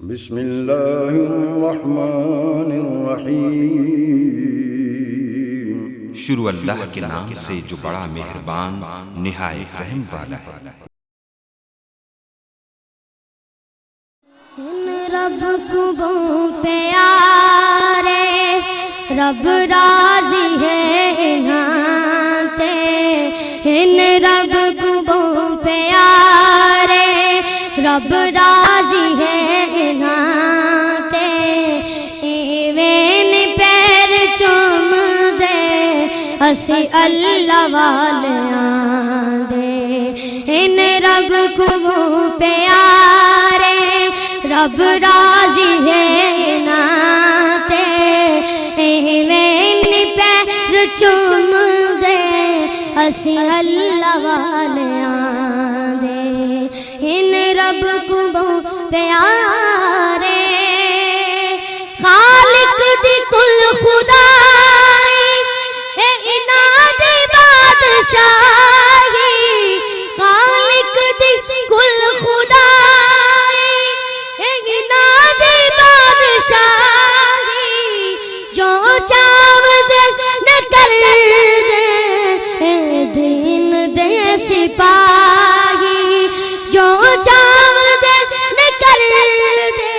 بسم اللہ الرحمن الرحیم۔ شروع اللہ کے نام سے جو بڑا مہربان نہایت رحم والا ہے۔ رب کو پیارے رب راضی ہے نہاتے، ان رب کو پیارے رب راضی ہے نہاتے، ایویں پیر چوم دے اسی اللہ والیاں دے، ان رب کو پیارے رب راضی ہے ناتے، ایویں پیر چوم دے اسی اللہ والیاں دے، ان رب کو پیارے خالق دی کل خدائی اے اناد بادشاہی، خالق دی کل خدائی اے اناد بادشاہی، جو چاو دے کر دے اے دین دے سپاہی، جو چاو دے کر دے۔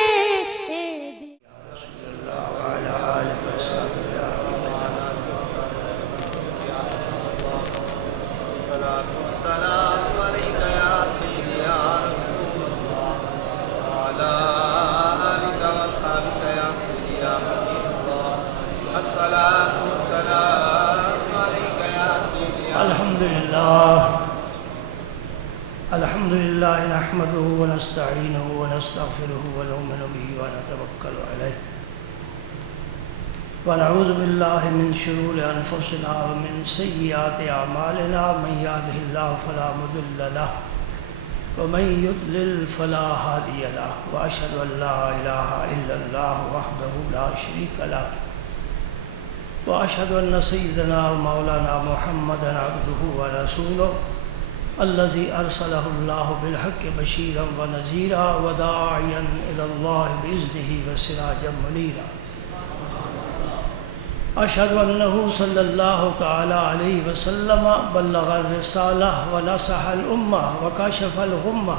الحمد لله نحمده ونستعينه ونستغفره ونؤمن به ونتوكل عليه، ونعوذ بالله من شرور أنفسنا ومن سيئات أعمالنا، من يهده الله فلا مضل له ومن يضلل فلا هادي له، وأشهد أن لا إله إلا الله وحده لا شريك له، وأشهد أن سيدنا ومولانا محمدا عبده ورسوله الذي أرسله الله بالحق بشيرا ونذيرا وداعيا إلى الله بإذنه وسراجا منيرا، أشهد أنه صلى الله تعالى عليه وسلم بلغ الرسالة ونصح الأمة وكشف الغمة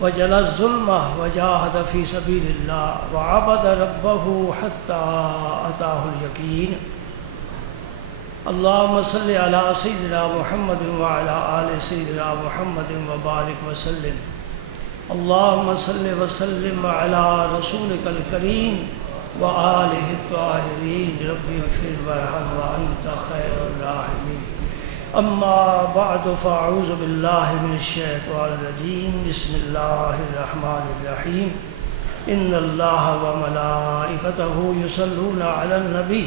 وجلى الظلمة وجاهد في سبيل الله وعبد ربه حتى أتاه اليقين، اللهم صل على سيدنا محمد وعلى آل سيدنا محمد وبارك وسلم، اللهم صل وسلم على رسولك الكريم وآله الطاهرين، رب اغفر وارحم وأنت خير الراحمين، أما بعد فأعوذ بالله من الشيطان الرجيم، بسم الله الرحمن الرحيم، إن الله وملائكته يصلون على النبي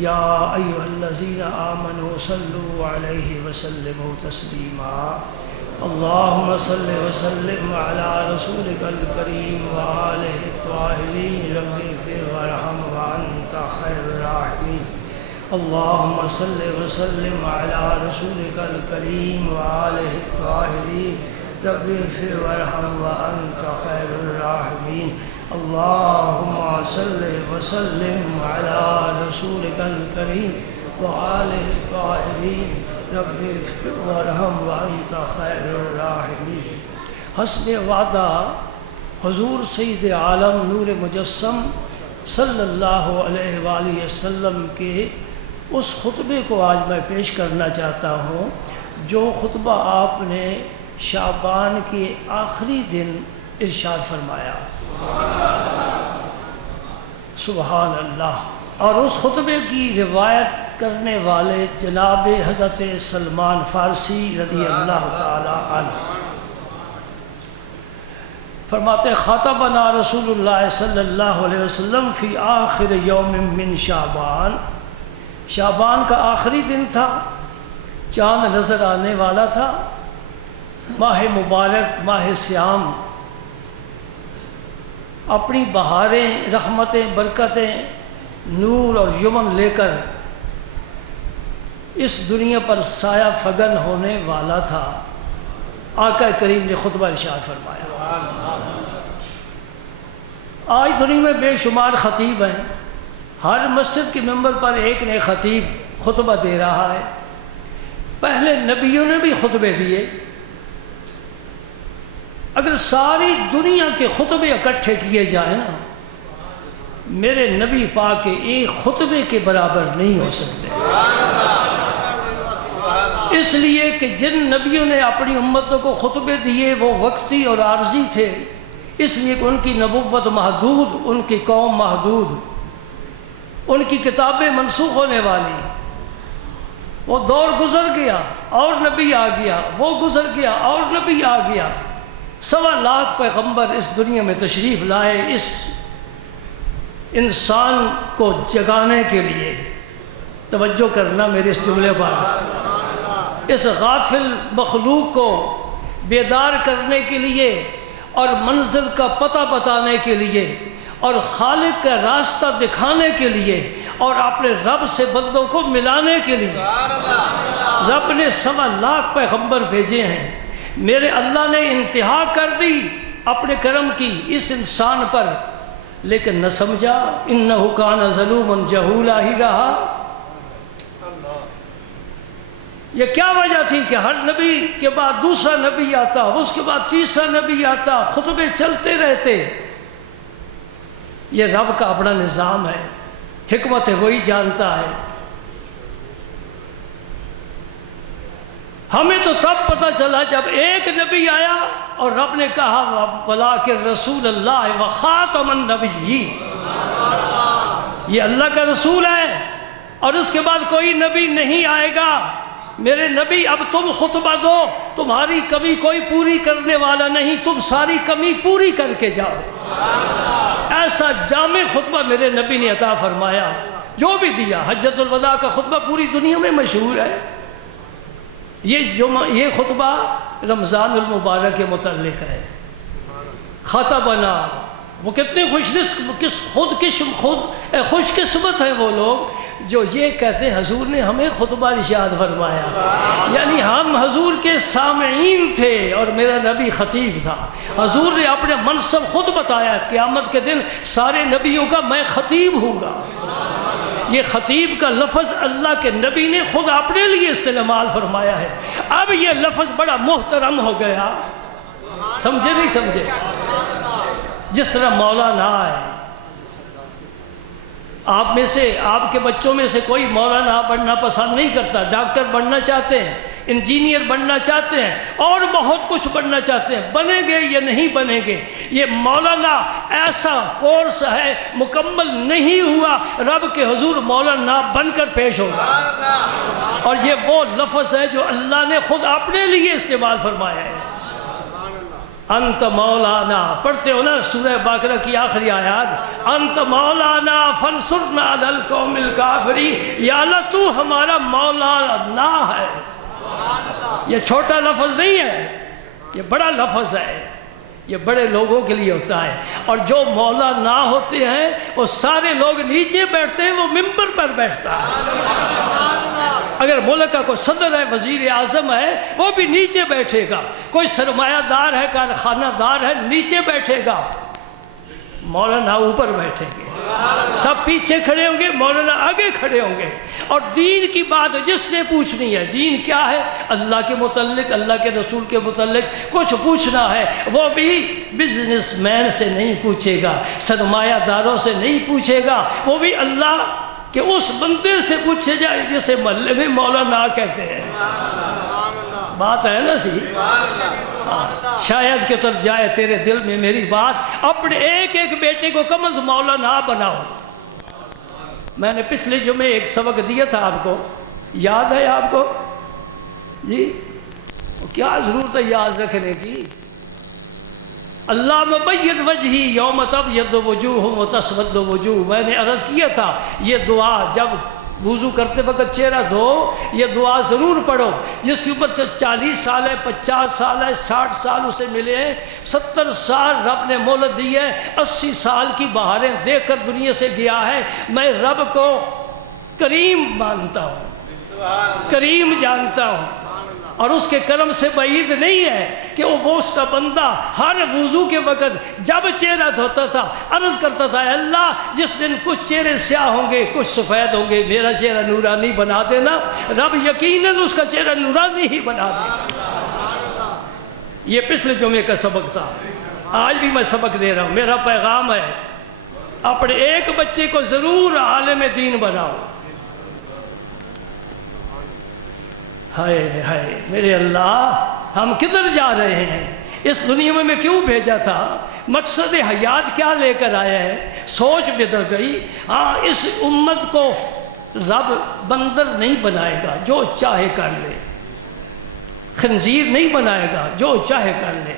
يا أيها الذين آمنوا صلوا عليه وسلموا تسليما، اللهم صل وسلم على رسولك الكريم وآله الطاهرين، رب اغفر وارحم وأنت خير الراحمين، اللهم صل وسلم على رسولك الكريم وآله الطاهرين، رب اغفر وارحم وأنت خير الراحمين، اللهم صل وسلم على رسولك الكريم وآله الطاهرين، رب اغفر وارحم وأنت خير الراحمين۔ حسب وعدہ حضور سید عالم نور مجسم صلی اللہ علیہ وآلہ وسلم کے اس خطبے کو آج میں پیش کرنا چاہتا ہوں جو خطبہ آپ نے شعبان کے آخری دن ارشاد فرمایا، سبحان اللہ، اور اس خطبے کی روایت کرنے والے جناب حضرت سلمان فارسی رضی اللہ تعالی عنہ فرماتے، خاطبنا رسول اللہ صلی اللہ علیہ وسلم فی آخر یوم من شعبان، شعبان کا آخری دن تھا، چاند نظر آنے والا تھا، ماہ مبارک ماہ سیام اپنی بہاریں، رحمتیں، برکتیں، نور اور یمن لے کر اس دنیا پر سایہ فگن ہونے والا تھا۔ آقا کریم نے خطبہ ارشاد فرمایا، آج دنیا میں بے شمار خطیب ہیں، ہر مسجد کے ممبر پر ایک نئے خطیب خطبہ دے رہا ہے۔ پہلے نبیوں نے بھی خطبے دیے، اگر ساری دنیا کے خطبے اکٹھے کیے جائیں نا، میرے نبی پاک کے ایک خطبے کے برابر نہیں ہو سکتے۔ اس لیے کہ جن نبیوں نے اپنی امتوں کو خطبے دیے وہ وقتی اور عارضی تھے، اس لیے کہ ان کی نبوت محدود، ان کی قوم محدود، ان کی کتابیں منسوخ ہونے والی۔ وہ دور گزر گیا اور نبی آ گیا، وہ گزر گیا اور نبی آ گیا۔ 1.25 لاکھ پیغمبر اس دنیا میں تشریف لائے اس انسان کو جگانے کے لیے۔ توجہ کرنا میرے اس جملے پر، اس غافل مخلوق کو بیدار کرنے کے لیے اور منزل کا پتہ بتانے کے لیے اور خالق کا راستہ دکھانے کے لیے اور اپنے رب سے بندوں کو ملانے کے لیے رب نے 1.25 لاکھ پیغمبر بھیجے ہیں۔ میرے اللہ نے انتہا کر دی اپنے کرم کی اس انسان پر، لیکن نہ سمجھا، انہ کان ظلوما جہولا ہی رہا۔ یہ کیا وجہ تھی کہ ہر نبی کے بعد دوسرا نبی آتا، اس کے بعد تیسرا نبی آتا، خطبے چلتے رہتے۔ یہ رب کا اپنا نظام ہے، حکمت ہے، وہی جانتا ہے۔ ہمیں تو تب پتہ چلا جب ایک نبی آیا اور رب نے کہا وَلَٰكِن رسول اللہ وَخَاتَمَ النَّبِيِّينَ، یہ اللہ کا رسول ہے اور اس کے بعد کوئی نبی نہیں آئے گا۔ میرے نبی اب تم خطبہ دو، تمہاری کمی کوئی پوری کرنے والا نہیں، تم ساری کمی پوری کر کے جاؤ۔ ایسا جامع خطبہ میرے نبی نے عطا فرمایا، جو بھی دیا۔ حجۃ الوداع کا خطبہ پوری دنیا میں مشہور ہے۔ یہ خطبہ رمضان المبارک کے متعلق ہے۔ خطبنا، وہ کتنے خوش قسمت ہیں وہ لوگ جو یہ کہتے ہیں حضور نے ہمیں خطبہ ارشاد فرمایا، یعنی ہم حضور کے سامعین تھے اور میرا نبی خطیب تھا۔ حضور نے اپنے منصب خود بتایا، قیامت کے دن سارے نبیوں کا میں خطیب ہوں گا۔ یہ خطیب کا لفظ اللہ کے نبی نے خود اپنے لیے استعمال فرمایا ہے۔ اب یہ لفظ بڑا محترم ہو گیا، سمجھے نہیں سمجھے؟ جس طرح مولانا ہے، آپ میں سے، آپ کے بچوں میں سے کوئی مولانا بننا پسند نہیں کرتا، ڈاکٹر بننا چاہتے ہیں، انجینئر بننا چاہتے ہیں اور بہت کچھ بننا چاہتے ہیں، بنیں گے یا نہیں بنیں گے۔ یہ مولانا ایسا کورس ہے، مکمل نہیں ہوا رب کے حضور مولانا بن کر پیش ہوگا۔ اور یہ وہ لفظ ہے جو اللہ نے خود اپنے لیے استعمال فرمایا ہے۔ انت مولانا، پڑھتے ہو نا سورہ باقرہ کی آخری آیات، انت مولانا فانصرنا علی القوم الکافرین، یا اللہ تو ہمارا مولانا ہے۔ یہ چھوٹا لفظ نہیں ہے، یہ بڑا لفظ ہے، یہ بڑے لوگوں کے لیے ہوتا ہے۔ اور جو مولا نہ ہوتے ہیں وہ سارے لوگ نیچے بیٹھتے ہیں، وہ ممبر پر بیٹھتا ہے۔ اگر ملک کا کوئی صدر ہے، وزیر اعظم ہے، وہ بھی نیچے بیٹھے گا۔ کوئی سرمایہ دار ہے، کارخانہ دار ہے، نیچے بیٹھے گا۔ مولانا اوپر بیٹھیں گے، سب پیچھے کھڑے ہوں گے، مولانا آگے کھڑے ہوں گے۔ اور دین کی بات جس نے پوچھنی ہے، دین کیا ہے؟ اللہ کے متعلق، اللہ کے رسول کے متعلق کچھ پوچھنا ہے، وہ بھی بزنس مین سے نہیں پوچھے گا، سرمایہ داروں سے نہیں پوچھے گا، وہ بھی اللہ کہ اس بندے سے پوچھے جائے جسے محلے میں مولانا کہتے ہیں۔ بات ہے نا سی؟ شاید کہ اتر جائے تیرے دل میں میری بات، اپنے ایک ایک بیٹے کو کم از مولانا بناؤ۔ میں نے پچھلے جمعے ایک سبق دیا تھا آپ کو، یاد ہے آپ کو؟ جی کیا ضرورت ہے یاد رکھنے کی؟ اللہ مبید وجہی یوم تبید وجوہ وتسود وجوہ۔ میں نے عرض کیا تھا یہ دعا جب وضو کرتے وقت چہرہ دھو، یہ دعا ضرور پڑھو۔ جس کے اوپر 40 سال ہے، 50 سال ہے، 60 سال اسے ملے ہیں، 70 سال رب نے مہلت دی ہے، 80 سال کی بہاریں دیکھ کر دنیا سے گیا ہے۔ میں رب کو کریم مانتا ہوں، کریم جانتا ہوں، اور اس کے کرم سے بعید نہیں ہے کہ وہ اس کا بندہ ہر وضو کے وقت جب چہرہ دھوتا تھا عرض کرتا تھا، اے اللہ جس دن کچھ چہرے سیاہ ہوں گے کچھ سفید ہوں گے، میرا چہرہ نورانی بنا دینا۔ رب یقیناً اس کا چہرہ نورانی ہی بنا دے۔ یہ پچھلے جمعے کا سبق تھا، آج بھی میں سبق دے رہا ہوں۔ میرا پیغام ہے اپنے ایک بچے کو ضرور عالم دین بناؤ۔ ہائے ہائے میرے اللہ، ہم کدھر جا رہے ہیں؟ اس دنیا میں کیوں بھیجا تھا؟ مقصد حیات کیا لے کر آیا ہے؟ سوچ بدل گئی۔ ہاں، اس امت کو رب بندر نہیں بنائے گا، جو چاہے کر لے۔ خنزیر نہیں بنائے گا، جو چاہے کر لے۔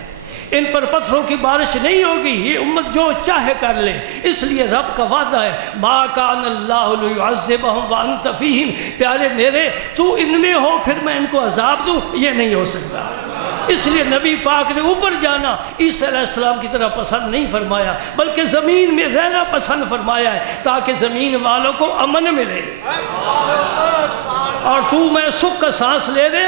ان پر پتھروں کی بارش نہیں ہوگی، یہ امت جو چاہے کر لے۔ اس لیے رب کا وعدہ ہے، ما کان اللہ لیعذبہم وانت فیہم۔ پیارے میرے، تو ان میں ہو پھر میں ان کو عذاب دوں، یہ نہیں ہو سکتا۔ اس لیے نبی پاک نے اوپر جانا عیسیٰ علیہ السلام کی طرح پسند نہیں فرمایا، بلکہ زمین میں رہنا پسند فرمایا ہے، تاکہ زمین والوں کو امن ملے۔ اور تو میں سکھ کا سانس لے لے،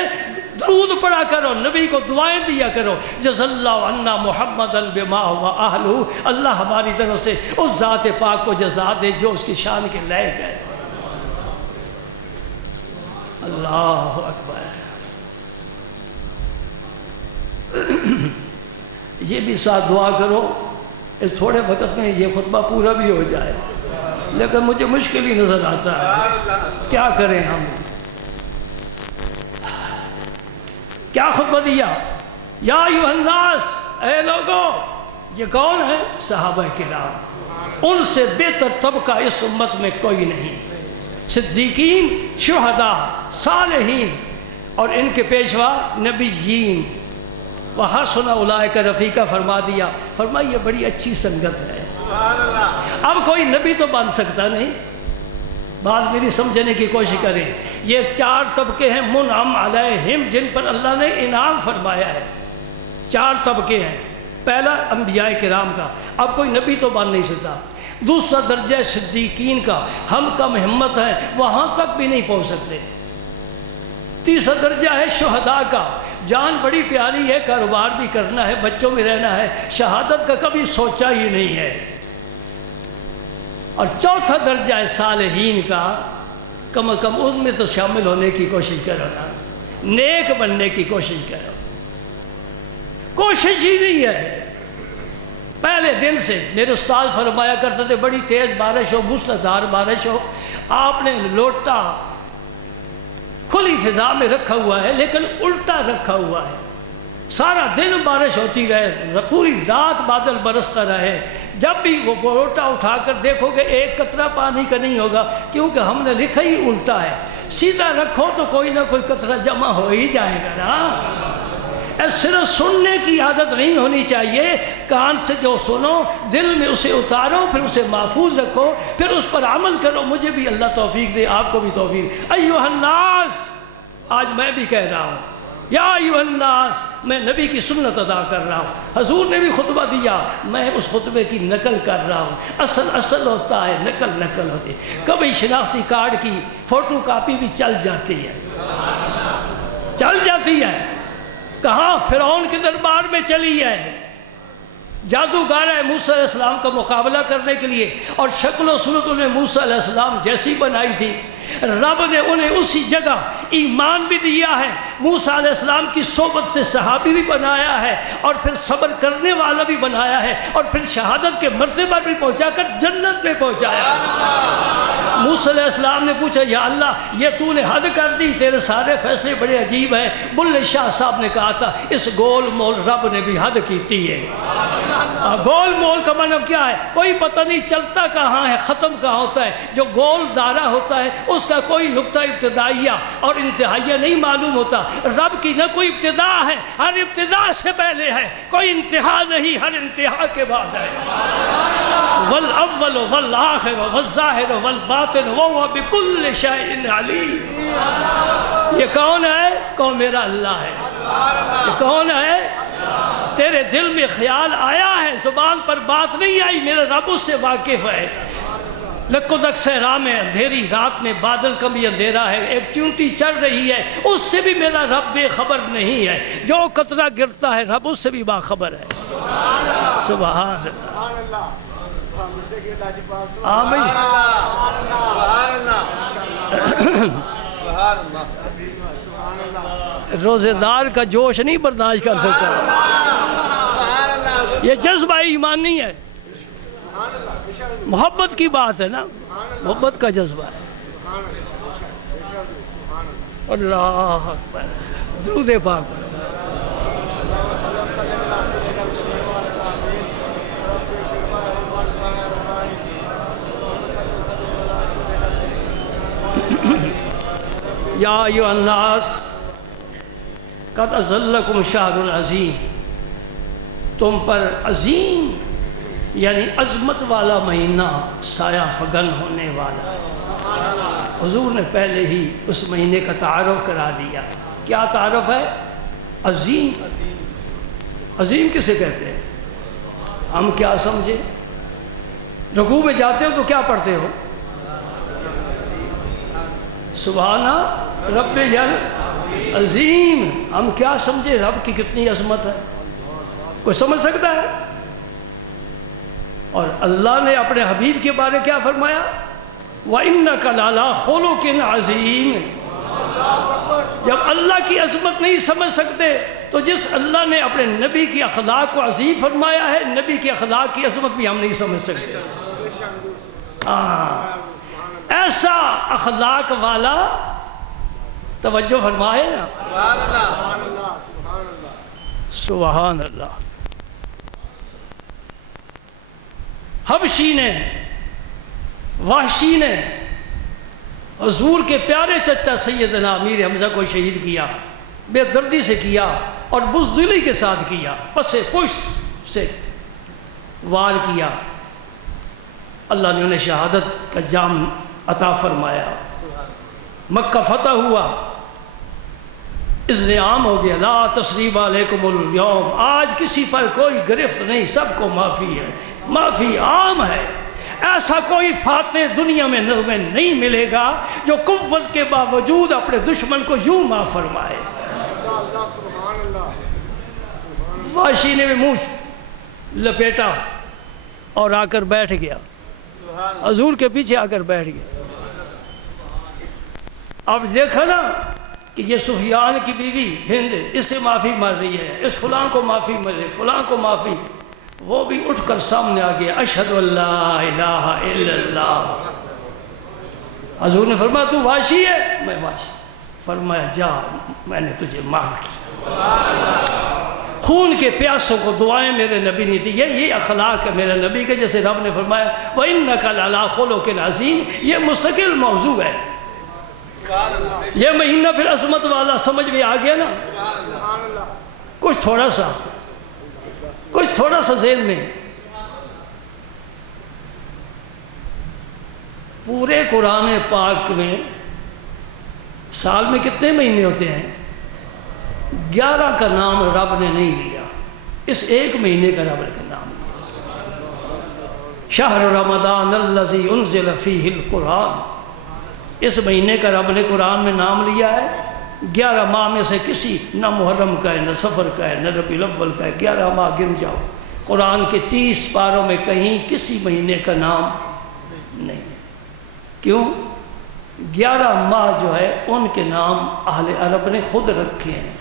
درود پڑھا کرو، نبی کو دعائیں دیا کرو، جزا اللہ عنا محمد بما هو اہلہ۔ اللہ ہماری طرف سے اس ذات پاک کو جزا دے جو اس کی شان کے لائق ہے۔ اللہ اکبر۔ یہ بھی ساتھ دعا کرو، اس تھوڑے وقت میں یہ خطبہ پورا بھی ہو جائے، لیکن مجھے مشکل ہی نظر آتا ہے، کیا کریں ہم؟ کیا خطبہ دیا؟ یا ایھا الناس، اے لوگو۔ یہ کون ہے؟ صحابہ کرام۔ ان سے بہتر طبقہ اس امت میں کوئی نہیں۔ صدیقین، شہداء، صالحین، اور ان کے پیشوا نبیین۔ وحسن اولئک رفیقا فرما دیا، فرمایا یہ بڑی اچھی سنگت ہے۔ اب کوئی نبی تو بن سکتا نہیں۔ بات میری سمجھنے کی کوشش کریں۔ یہ 4 طبقے ہیں منعم علیہم، جن پر اللہ نے انعام فرمایا ہے۔ 4 طبقے ہیں۔ پہلا انبیاء کرام کا، اب کوئی نبی تو بن نہیں سکتا۔ دوسرا درجہ صدیقین کا، ہم کم ہمت ہیں، وہاں تک بھی نہیں پہنچ سکتے۔ تیسرا درجہ ہے شہداء کا، جان بڑی پیاری ہے، کاروبار بھی کرنا ہے، بچوں میں رہنا ہے، شہادت کا کبھی سوچا ہی نہیں ہے۔ اور چوتھا درجہ ہے صالحین کا، کم از کم اس میں تو شامل ہونے کی کوشش کرو نا، نیک بننے کی کوشش کرو۔ کوشش ہی نہیں ہے۔ پہلے دن سے میرے استاد فرمایا کرتے تھے، بڑی تیز بارش ہو، موسلادھار بارش ہو، آپ نے لوٹا کھلی فضا میں رکھا ہوا ہے لیکن الٹا رکھا ہوا ہے، سارا دن بارش ہوتی رہے، پوری رات بادل برستا رہے، جب بھی وہ لوٹا اٹھا کر دیکھو گے ایک قطرہ پانی کا نہیں ہوگا، کیونکہ ہم نے لکھا ہی الٹا ہے۔ سیدھا رکھو تو کوئی نہ کوئی قطرہ جمع ہو ہی جائے گا نا۔ صرف سننے کی عادت نہیں ہونی چاہیے، کان سے جو سنو دل میں اسے اتارو، پھر اسے محفوظ رکھو، پھر اس پر عمل کرو۔ مجھے بھی اللہ توفیق دے، آپ کو بھی توفیق۔ ایھا الناس، آج میں بھی کہہ رہا ہوں، یا ایھا الناس، میں نبی کی سنت ادا کر رہا ہوں۔ حضور نے بھی خطبہ دیا، میں اس خطبے کی نقل کر رہا ہوں۔ اصل ہوتا ہے، نقل ہوتی ہے۔ کبھی شناختی کارڈ کی فوٹو کاپی بھی چل جاتی ہے، کہاں فرعون کے دربار میں چلی ہے، جادوگر ہے موسیٰ علیہ السلام کا مقابلہ کرنے کے لیے، اور شکل و صورت انہیں موسیٰ علیہ السلام جیسی بنائی تھی۔ رب نے انہیں اسی جگہ ایمان بھی دیا ہے، موسیٰ علیہ السلام کی صحبت سے صحابی بھی بنایا ہے، اور پھر صبر کرنے والا بھی بنایا ہے، اور پھر شہادت کے مرتبہ بھی پہنچا کر جنت میں پہنچایا۔ موسیٰ علیہ السلام نے پوچھا، یا اللہ یہ تو نے حد کر دی، تیرے سارے فیصلے بڑے عجیب ہیں۔ بلے شاہ صاحب نے کہا تھا، اس گول مول رب نے بھی حد کیتی ہے۔ گول مول کا مطلب کیا ہے؟ کوئی پتہ نہیں چلتا کہاں ہے، ختم کہاں ہوتا ہے۔ جو گول دائرہ ہوتا ہے اس کا کوئی نقطہ ابتدائیہ اور انتہائیہ نہیں معلوم ہوتا۔ رب کی نہ کوئی ابتدا ہے، ہر ابتدا سے پہلے ہے، کوئی انتہا نہیں، ہر انتہا کے بعد ہے۔ والاول والآخر والظاہر والباطن وہو بکل شیء علیم۔ یہ کون ہے؟ کون؟ میرا اللہ ہے۔ یہ کون ہے؟ تیرے دل میں خیال آیا ہے، زبان پر بات نہیں آئی، میرا رب اس سے واقف ہے۔ لکو دک صحرا میں اندھیری رات میں بادل کا بھی اندھیرا ہے، ایک چیونٹی چل رہی ہے، اس سے بھی میرا رب بے خبر نہیں ہے، جو قطرہ گرتا ہے رب اس سے بھی باخبر ہے۔ سبحان اللہ، آمین۔ روزے دار کا جوش نہیں برداشت کر سکتا، یہ جذبہ ایمان نہیں ہے، محبت کی بات ہے نا، محبت کا جذبہ ہے۔ اللہ اکبر، درود پاک پڑھو۔ یا ایھا الناس قد اظلکم شہر عظیم، تم پر عظیم یعنی عظمت والا مہینہ سایہ فگن ہونے والا ہے۔ حضور نے پہلے ہی اس مہینے کا تعارف کرا دیا۔ کیا تعارف ہے؟ عظیم۔ عظیم کسے کہتے ہیں؟ ہم کیا سمجھے؟ رکوع میں جاتے ہو تو کیا پڑھتے ہو؟ سبحان رب عظیم۔ ہم کیا سمجھے رب کی کتنی عظمت ہے؟ کوئی سمجھ سکتا ہے؟ اور اللہ نے اپنے حبیب کے بارے کیا فرمایا؟ وَإِنَّكَ لَعَلَىٰ خُلُقٍ عَظِيمٍ۔ جب اللہ کی عظمت نہیں سمجھ سکتے تو جس اللہ نے اپنے نبی کی اخلاق کو عظیم فرمایا ہے، نبی کی اخلاق کی عظمت بھی ہم نہیں سمجھ سکتے۔ ایسا اخلاق والا، توجہ فرمائے نا، سبحان اللہ۔ حبشی نے، وحشی نے حضور کے پیارے چچا سیدنا امیر حمزہ کو شہید کیا، بے دردی سے کیا اور بزدلی کے ساتھ کیا، پس پشت سے وار کیا۔ اللہ نے انہیں شہادت کا جام عطا فرمایا۔ مکہ فتح ہوا، اذن عام ہو گیا، لا تثریب علیکم اليوم، آج کسی پر کوئی گرفت نہیں، سب کو معافی ہے، معافی عام ہے۔ ایسا کوئی فاتح دنیا میں نہیں ملے گا جو قوت کے باوجود اپنے دشمن کو یوں معاف فرمائے۔ وحشی نے بھی منہ لپیٹا اور آ کر بیٹھ گیا، حضور کے پیچھے آ کر بیٹھ گیا۔ اب دیکھا نا کہ یہ سفیان کی بیوی ہند اس سے معافی مانگ رہی ہے، اس فلاں کو معافی مل رہی، فلاں کو معافی، وہ بھی اٹھ کر سامنے آ گیا، اشہد ان لا الہ الا اللہ۔ حضور نے فرمایا تو وحشی ہے؟ میں وحشی۔ فرمایا جا، میں نے تجھے معاف کیا۔ خون کے پیاسوں کو دعائیں میرے نبی نے دی، یہ اخلاق ہے میرے نبی کے، جیسے رب نے فرمایا وَإِنَّكَ لَعَلَىٰ خُلُقٍ عَظِيمٍ۔ یہ مستقل موضوع ہے۔ یہ مہینہ پھر عظمت والا سمجھ میں آ گیا نا، کچھ تھوڑا سا ذہن میں۔ پورے قرآن پاک میں سال میں کتنے مہینے ہوتے ہیں؟ 11 کا نام رب نے نہیں لیا، اس ایک مہینے کا رب کا نام لیا۔ شہر رمضان الذی انزل فیہ القرآن، اس مہینے کا رب نے قرآن میں نام لیا ہے۔ 11 ماہ میں سے کسی، نہ محرم کا ہے، نہ سفر کا ہے، نہ ربیع الاول کا ہے، 11 ماہ گن جاؤ، قرآن کے 30 پاروں میں کہیں کسی مہینے کا نام نہیں ہے۔ کیوں؟ 11 ماہ جو ہے ان کے نام اہل عرب نے خود رکھے ہیں،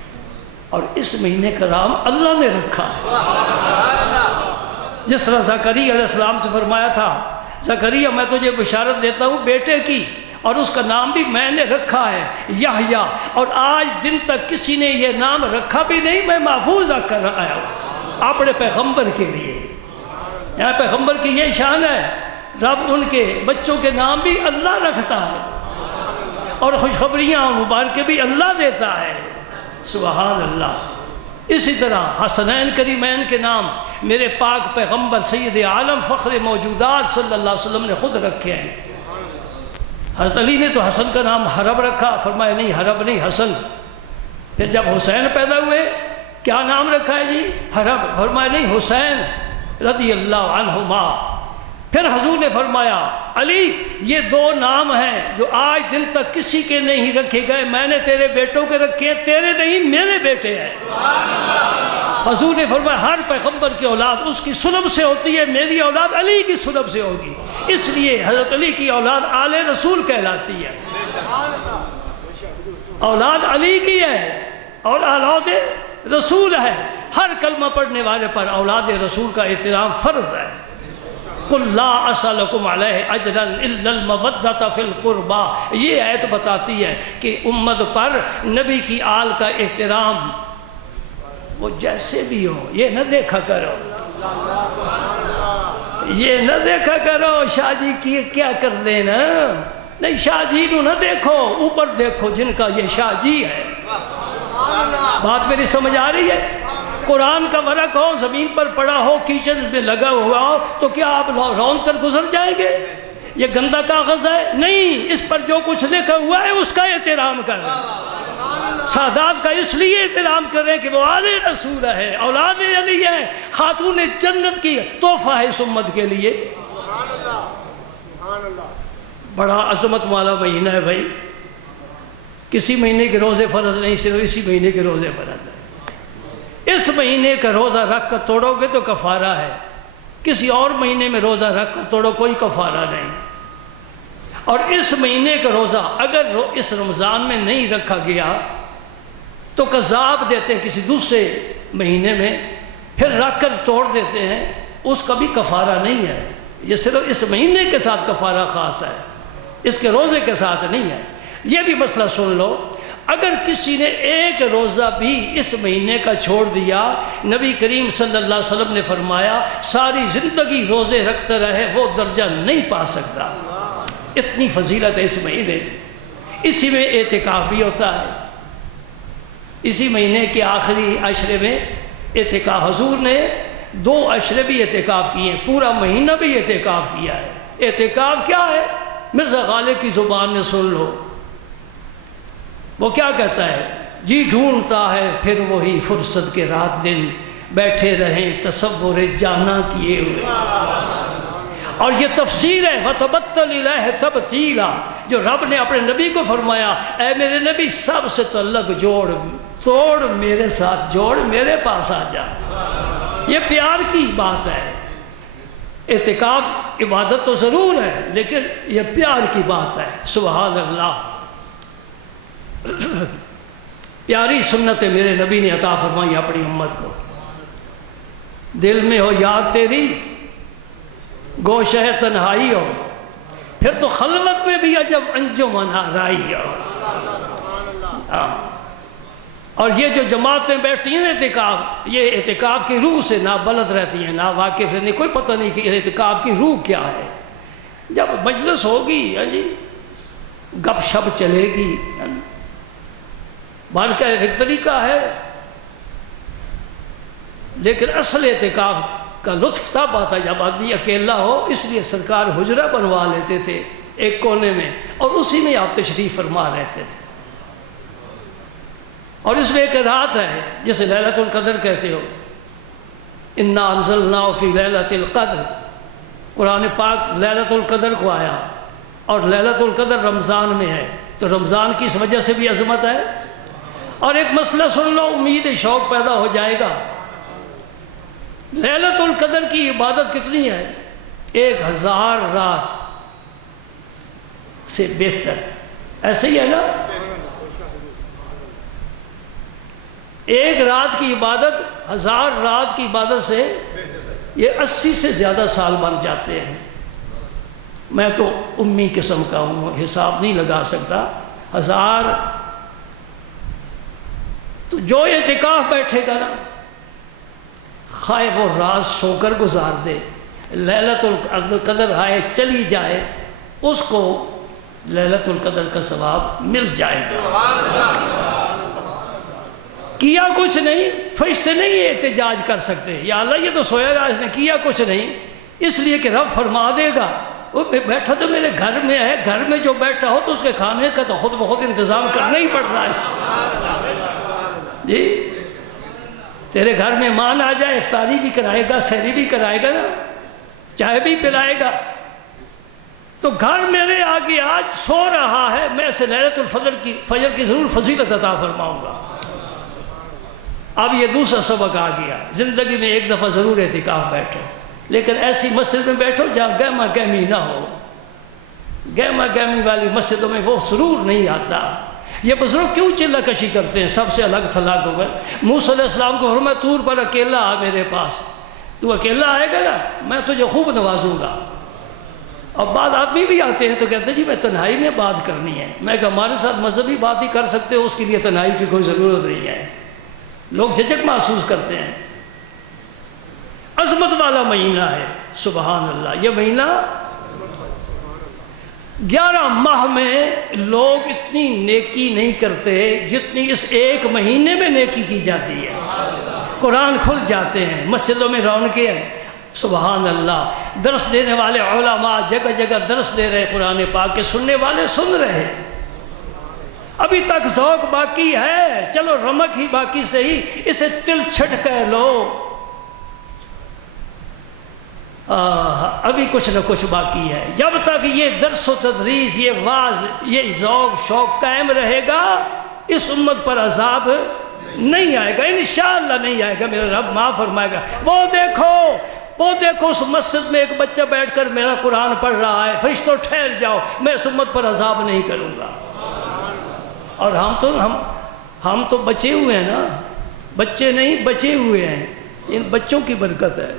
اور اس مہینے کا نام اللہ نے رکھا ہے۔ جس طرح زکریا علیہ السلام سے فرمایا تھا، زکریا میں تجھے بشارت دیتا ہوں بیٹے کی، اور اس کا نام بھی میں نے رکھا ہے یحییٰ، اور آج دن تک کسی نے یہ نام رکھا بھی نہیں، میں محفوظ رکھ کر آیا ہوں اپنے پیغمبر کے لیے۔ یہاں پیغمبر کی یہ شان ہے، رب ان کے بچوں کے نام بھی اللہ رکھتا ہے، اور خوشخبریاں مبارکیں بھی اللہ دیتا ہے۔ سبحان اللہ۔ اسی طرح حسنین کریمین کے نام میرے پاک پیغمبر سید عالم فخر موجودات صلی اللہ علیہ وسلم نے خود رکھے ہیں۔ حضرت علی نے تو حسن کا نام حرب رکھا، فرمایا نہیں حرب نہیں حسن۔ پھر جب حسین پیدا ہوئے کیا نام رکھا ہے جی؟ حرب۔ فرمایا نہیں حسین رضی اللہ عنہما۔ پھر حضور نے فرمایا علی یہ دو نام ہیں جو آج دن تک کسی کے نہیں رکھے گئے، میں نے تیرے بیٹوں کے رکھے، تیرے نہیں میرے بیٹے ہیں۔ حضور نے فرمایا ہر پیغمبر کی اولاد اس کی سلب سے ہوتی ہے، میری اولاد علی کی سلب سے ہوگی، اس لیے حضرت علی کی اولاد آل رسول کہلاتی ہے، اولاد علی کی ہے اور اولاد رسول ہے۔ ہر کلمہ پڑھنے والے پر اولاد رسول کا احترام فرض ہے۔ قُلْ لَا أَسْأَلُكُمْ عَلَيْهِ أَجْرًا إِلَّا الْمَوَدَّةَ فِي الْقُرْبَى، یہ آیت بتاتی ہے کہ امت پر نبی کی آل کا احترام وہ جیسے بھی ہو، یہ نہ دیکھا کرو، یہ نہ دیکھا کرو شاہ جی کی کیا کر دینا، نہیں شاہ جی نو نہ دیکھو، اوپر دیکھو جن کا یہ شاہ جی ہے۔ بات میری سمجھ آ رہی ہے؟ قرآن کا ورق ہو، زمین پر پڑا ہو، کیچڑ میں لگا ہوا ہو، تو کیا آپ روند کر گزر جائیں گے؟ یہ گندا کاغذ ہے؟ نہیں، اس پر جو کچھ لکھا ہوا ہے اس کا احترام کریں۔ سادات کا اس لیے احترام کریں کہ وہ آل رسول ہے، اولاد علی ہے، خاتون جنت کی تحفہ ہے اس امت کے لیے۔ بڑا عظمت والا مہینہ ہے بھائی، کسی مہینے کے روزے فرض نہیں، صرف اسی مہینے کے روزے فرض ہے۔ اس مہینے کا روزہ رکھ کر توڑو گے تو کفارہ ہے، کسی اور مہینے میں روزہ رکھ کر توڑو کوئی کفارہ نہیں۔ اور اس مہینے کا روزہ اگر اس رمضان میں نہیں رکھا گیا تو قذاب دیتے ہیں کسی دوسرے مہینے میں، پھر رکھ کر توڑ دیتے ہیں، اس کا بھی کفارہ نہیں ہے، یہ صرف اس مہینے کے ساتھ کفارہ خاص ہے، اس کے روزے کے ساتھ نہیں ہے۔ یہ بھی مسئلہ سن لو، اگر کسی نے ایک روزہ بھی اس مہینے کا چھوڑ دیا، نبی کریم صلی اللہ علیہ وسلم نے فرمایا ساری زندگی روزے رکھتا رہے وہ درجہ نہیں پا سکتا، اتنی فضیلت ہے اس مہینے میں۔ اسی میں اعتکاف بھی ہوتا ہے، اسی مہینے کے آخری عشرے میں اعتکاف، حضور نے 2 عشرے بھی اعتکاف کیے ہیں، پورا مہینہ بھی اعتکاف کیا ہے۔ اعتکاف کیا ہے؟ مرزا غالب کی زبان میں سن لو، وہ کیا کہتا ہے؟ جی ڈھونڈتا ہے پھر وہی فرصت کے رات دن، بیٹھے رہیں تصور جانا کیے ہوئے۔ اور یہ تفسیر ہے وَتَبَتَّلِ إِلَيْهِ تَبْتِيلًا، جو رب نے اپنے نبی کو فرمایا اے میرے نبی سب سے تعلق جوڑ، توڑ میرے ساتھ جوڑ، میرے پاس آ جا۔ یہ پیار کی بات ہے۔ اعتکاف عبادت تو ضرور ہے لیکن یہ پیار کی بات ہے۔ سبحان اللہ، پیاری سنت میرے نبی نے عطا فرمائی اپنی امت کو۔ دل میں ہو یاد تیری، گوشہ تنہائی ہو، پھر تو خلوت میں بھی عجب انجمن آرائی ہو۔ اور یہ جو جماعتیں بیٹھتی ہیں اعتکاف، یہ اعتکاف کی روح سے نہ بلد رہتی ہیں، نہ واقف رہتی ہیں، کوئی پتہ نہیں کہ اعتکاف کی روح کیا ہے۔ جب مجلس ہوگی جی گپ شپ چلے گی، بار کا ایک طریقہ ہے، لیکن اصل اعتکاف کا لطف تب آتا ہے جب آدمی اکیلا ہو، اس لیے سرکار حجرہ بنوا لیتے تھے ایک کونے میں اور اسی میں آپ تشریف فرما رہتے تھے۔ اور اس میں ایک رات ہے جسے لیلۃ القدر کہتے ہو، انا انزلناہ فی لیلۃ القدر، قرآن پاک لیلۃ القدر کو آیا اور لیلۃ القدر رمضان میں ہے، تو رمضان کی اس وجہ سے بھی عظمت ہے۔ اور ایک مسئلہ سن لو، امید شوق پیدا ہو جائے گا، لیلۃ القدر کی عبادت کتنی ہے؟ 1000 رات سے بہتر، ایسے ہی ہے نا؟ ایک رات کی عبادت 1000 رات کی عبادت سے یہ 80 سے زیادہ سال بن جاتے ہیں۔ میں تو امی قسم کا ہوں، حساب نہیں لگا سکتا۔ 1000 تو جو اعتکاف بیٹھے گا نا، خواہ وہ رات سو کر گزار دے، لیلۃ القدر آئے چلی جائے، اس کو لیلۃ القدر کا ثواب مل جائے گا۔ کیا کچھ نہیں، فرشتے نہیں احتجاج کر سکتے، یا اللہ یہ تو سویا رہا، اس نے کیا کچھ نہیں، اس لیے کہ رب فرما دے گا وہ بیٹھا تو میرے گھر میں ہے، گھر میں جو بیٹھا ہو تو اس کے کھانے کا تو خود بخود انتظام کرنا ہی پڑ رہا ہے۔ جی تیرے گھر میں مہمان آ جائے، افطاری بھی کرائے گا، سحری بھی کرائے گا نا، چائے بھی پلائے گا. تو گھر میرے آگے آج سو رہا ہے، میں اسے لیلۃ فجر کی ضرور فضیلت عطا فرماؤں گا. اب یہ دوسرا سبق آ گیا، زندگی میں ایک دفعہ ضرور اعتکاف بیٹھو، لیکن ایسی مسجد میں بیٹھو جہاں گہما گہمی نہ ہو. گہما گہمی والی مسجدوں میں وہ سرور نہیں آتا. یہ بزرگ کیوں چلہ کشی کرتے ہیں؟ سب سے الگ تھلگ ہو گئے. موسیٰ علیہ السلام کو فرمایا طور پر اکیلا آ میرے پاس، تو اکیلا آئے گا نا میں تجھے خوب نوازوں گا. اور بعض آدمی بھی آتے ہیں تو کہتے ہیں جی میں تنہائی میں بات کرنی ہے. میں کہ ہمارے ساتھ مذہبی بات ہی کر سکتے ہو، اس کے لیے تنہائی کی کوئی ضرورت نہیں ہے. لوگ جھجک محسوس کرتے ہیں. عظمت والا مہینہ ہے، سبحان اللہ. یہ مہینہ 11 ماہ میں لوگ اتنی نیکی نہیں کرتے جتنی اس ایک مہینے میں نیکی کی جاتی ہے. قرآن کھل جاتے ہیں، مسجدوں میں رونقیں ہیں، سبحان اللہ. درس دینے والے علماء جگہ جگہ درس دے رہے قرآن پاک کے، سننے والے سن رہے ہیں. ابھی تک ذوق باقی ہے، چلو رمق ہی باقی صحیح، اسے تل چھٹ کہہ لو. ابھی کچھ نہ کچھ باقی ہے. جب تک یہ درس و تدریس، یہ واعظ، یہ ذوق شوق قائم رہے گا، اس امت پر عذاب نہیں آئے گا، انشاءاللہ نہیں آئے گا. میرا رب معاف فرمائے گا. وہ دیکھو اس مسجد میں ایک بچہ بیٹھ کر میرا قرآن پڑھ رہا ہے، فرشتوں ٹھہر جاؤ، میں اس امت پر عذاب نہیں کروں گا. اور ہم تو بچے ہوئے ہیں نا، بچے نہیں بچے ہوئے ہیں. ان بچوں کی برکت ہے.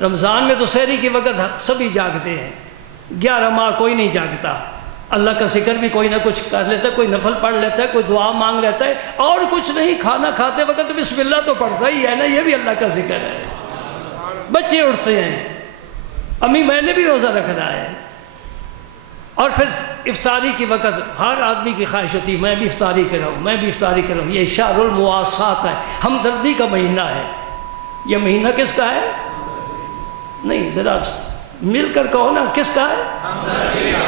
رمضان میں تو سحری کے وقت سبھی جاگتے ہیں، 11 ماہ کوئی نہیں جاگتا. اللہ کا ذکر بھی کوئی نہ کچھ کر لیتا ہے، کوئی نفل پڑھ لیتا ہے، کوئی دعا مانگ لیتا ہے، اور کچھ نہیں. کھانا کھاتے وقت بسم اللہ تو پڑھتا ہی ہے نا، یہ بھی اللہ کا ذکر ہے. بچے اٹھتے ہیں، امی میں نے بھی روزہ رکھنا ہے. اور پھر افطاری کے وقت ہر آدمی کی خواہش ہوتی ہے میں بھی افطاری کراؤں، میں بھی افطاری کراؤں. یہ شہر المواسات ہے، ہمدردی کا مہینہ ہے. یہ مہینہ کس کا ہے؟ نہیں، ذرا مل کر کہو نا، کس کا ہے؟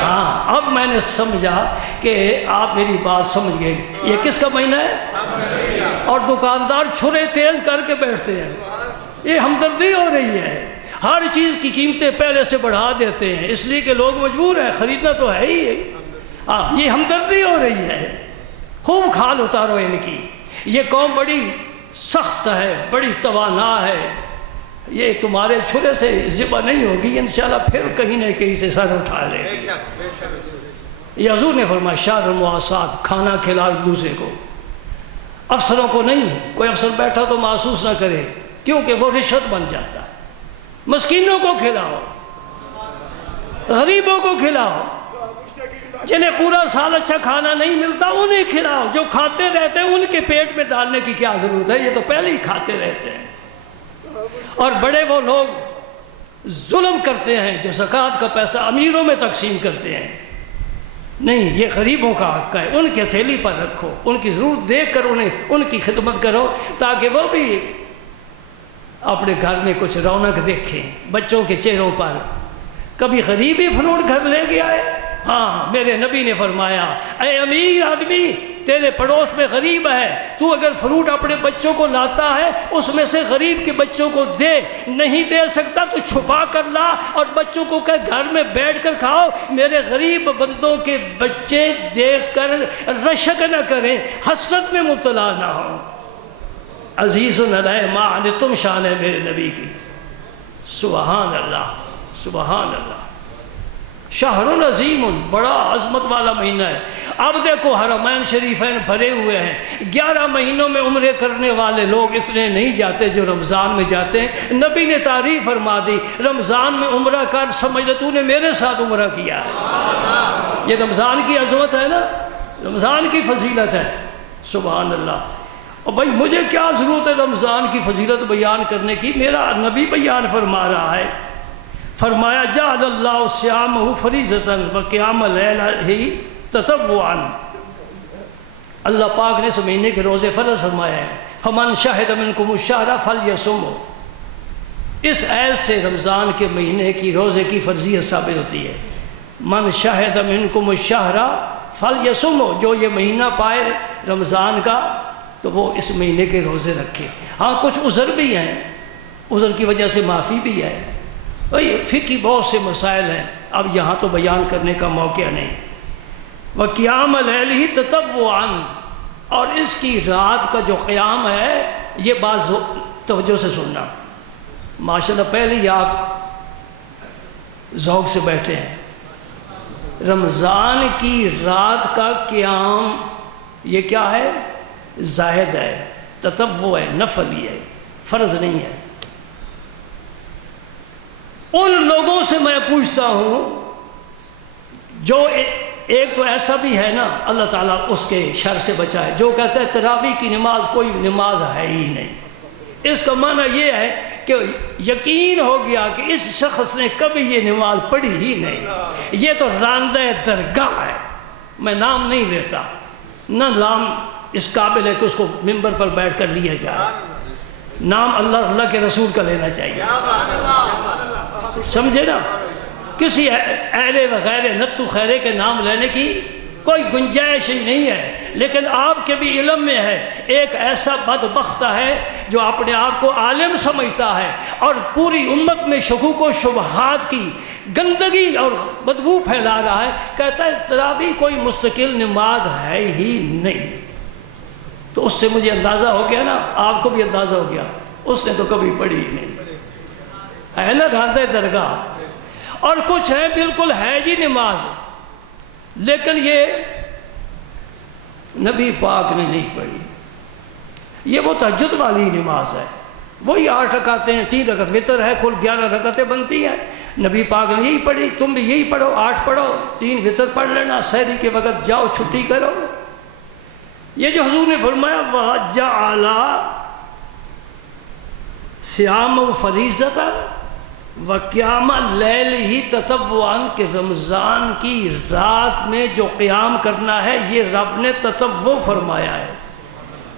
ہاں، اب میں نے سمجھا کہ آپ میری بات سمجھ گئے. یہ کس کا مہینہ ہے؟ اور دکاندار چھرے تیز کر کے بیٹھتے ہیں. یہ ہمدردی ہو رہی ہے. ہر چیز کی قیمتیں پہلے سے بڑھا دیتے ہیں، اس لیے کہ لوگ مجبور ہیں، خریدنا تو ہے ہی. یہ ہمدردی ہو رہی ہے. خوب کھال اتارو ان کی. یہ قوم بڑی سخت ہے، بڑی توانا ہے. یہ تمہارے چھرے سے ذبح نہیں ہوگی انشاءاللہ، پھر کہیں نہ کہیں سے سر اٹھا لے گی. یہ حضور نے فرمایا شہر المواسات، کھانا کھلاؤ ایک دوسرے کو. افسروں کو نہیں، کوئی افسر بیٹھا تو محسوس نہ کرے، کیونکہ وہ رشوت بن جاتا ہے. مسکینوں کو کھلاؤ، غریبوں کو کھلاؤ. جنہیں پورا سال اچھا کھانا نہیں ملتا انہیں کھلاؤ. جو کھاتے رہتے ہیں ان کے پیٹ میں ڈالنے کی کیا ضرورت ہے؟ یہ تو پہلے ہی کھاتے رہتے ہیں. اور بڑے وہ لوگ ظلم کرتے ہیں جو زکوٰۃ کا پیسہ امیروں میں تقسیم کرتے ہیں. نہیں، یہ غریبوں کا حق ہے، ان کی ہتھیلی پر رکھو، ان کی ضرورت دیکھ کر ان کی خدمت کرو، تاکہ وہ بھی اپنے گھر میں کچھ رونق دیکھیں. بچوں کے چہروں پر کبھی غریبی فروٹ گھر لے گیا ہے؟ ہاں، میرے نبی نے فرمایا اے امیر آدمی، تیرے پڑوس میں غریب ہے، تو اگر فروٹ اپنے بچوں کو لاتا ہے اس میں سے غریب کے بچوں کو دے. نہیں دے سکتا تو چھپا کر لا اور بچوں کو کہ گھر میں بیٹھ کر کھاؤ. میرے غریب بندوں کے بچے دیکھ کر رشک نہ کریں، حسرت میں مبتلا نہ ہوں. عزیز علیہ ما عنتم شان ہے میرے نبی کی. سبحان اللہ، سبحان اللہ. شہر عظیم، بڑا عظمت والا مہینہ ہے. اب دیکھو حرمین شریفین بھرے ہوئے ہیں. 11 مہینوں میں عمرے کرنے والے لوگ اتنے نہیں جاتے جو رمضان میں جاتے ہیں. نبی نے تعریف فرما دی، رمضان میں عمرہ کر، سمجھ لے تو نے میرے ساتھ عمرہ کیا ہے. یہ رمضان کی عظمت ہے نا، رمضان کی فضیلت ہے. سبحان اللہ. اور بھائی مجھے کیا ضرورت ہے رمضان کی فضیلت بیان کرنے کی؟ میرا نبی بیان فرما رہا ہے. فرمایا جعل اللہ صیامہ فریضۃ وقیام لیلہ تطوعا. اللہ پاک نے اس مہینے کے روزے فرض فرمایا ہے. فمن شہد منکم الشہر فلیصمہ. اس ایت سے رمضان کے مہینے کی روزے کی فرضیت ثابت ہوتی ہے. من شہد منکم الشہر فلیصمہ، جو یہ مہینہ پائے رمضان کا تو وہ اس مہینے کے روزے رکھے۔ ہاں کچھ عذر بھی ہیں، عذر کی وجہ سے معافی بھی ہے، بھائی فقہی بہت سے مسائل ہیں، اب یہاں تو بیان کرنے کا موقع نہیں۔ وَقِيَامَ لَيْلِهِ تَطَوُّعًا، اور اس کی رات کا جو قیام ہے یہ بات توجہ سے سننا، ماشاءاللہ پہلے ہی آپ ذوق سے بیٹھے ہیں۔ رمضان کی رات کا قیام یہ کیا ہے؟ زائد ہے، تطوع ہے، نفلی ہے، فرض نہیں ہے۔ ان لوگوں سے میں پوچھتا ہوں جو ایک تو ایسا بھی ہے نا، اللہ تعالیٰ اس کے شر سے بچائے، جو کہتا ہے تراویح کی نماز کوئی نماز ہے ہی نہیں۔ اس کا معنی یہ ہے کہ یقین ہو گیا کہ اس شخص نے کبھی یہ نماز پڑھی ہی نہیں، یہ تو راندہ درگاہ ہے۔ میں نام نہیں لیتا، نہ نام اس قابل ہے کہ اس کو ممبر پر بیٹھ کر لیا جائے، نام اللہ کے رسول کا لینا چاہیے، سمجھے نا؟ کسی اہل وغیرہ نتو خیرے کے نام لینے کی کوئی گنجائش ہی نہیں ہے۔ لیکن آپ کے بھی علم میں ہے ایک ایسا بدبخت ہے جو اپنے آپ کو عالم سمجھتا ہے اور پوری امت میں شکوک و شبہات کی گندگی اور بدبو پھیلا رہا ہے، کہتا ہے تراویح کوئی مستقل نماز ہے ہی نہیں۔ تو اس سے مجھے اندازہ ہو گیا نا، آپ کو بھی اندازہ ہو گیا اس نے تو کبھی پڑھی ہی نہیں، ہے نا راندہ درگاہ۔ اور کچھ ہے بالکل ہے جی نماز، لیکن یہ نبی پاک نے نہیں پڑھی، یہ وہ تہجد والی نماز ہے، وہی 8 رکعتیں ہیں، 3 رکعت وتر ہے، کل 11 رکعتیں بنتی ہیں، نبی پاک نے یہی پڑھی، تم بھی یہی پڑھو، 8 پڑھو، 3 وتر پڑھ لینا، سحری کے وقت جاؤ چھٹی کرو۔ یہ جو حضور نے فرمایا وَجَعَلَ صِيَامَهُ فَرِيضَةً وَقِيَامَ لَيْلِهِ تَطَوُّعًا، کہ رمضان کی رات میں جو قیام کرنا ہے یہ رب نے تطوع فرمایا ہے۔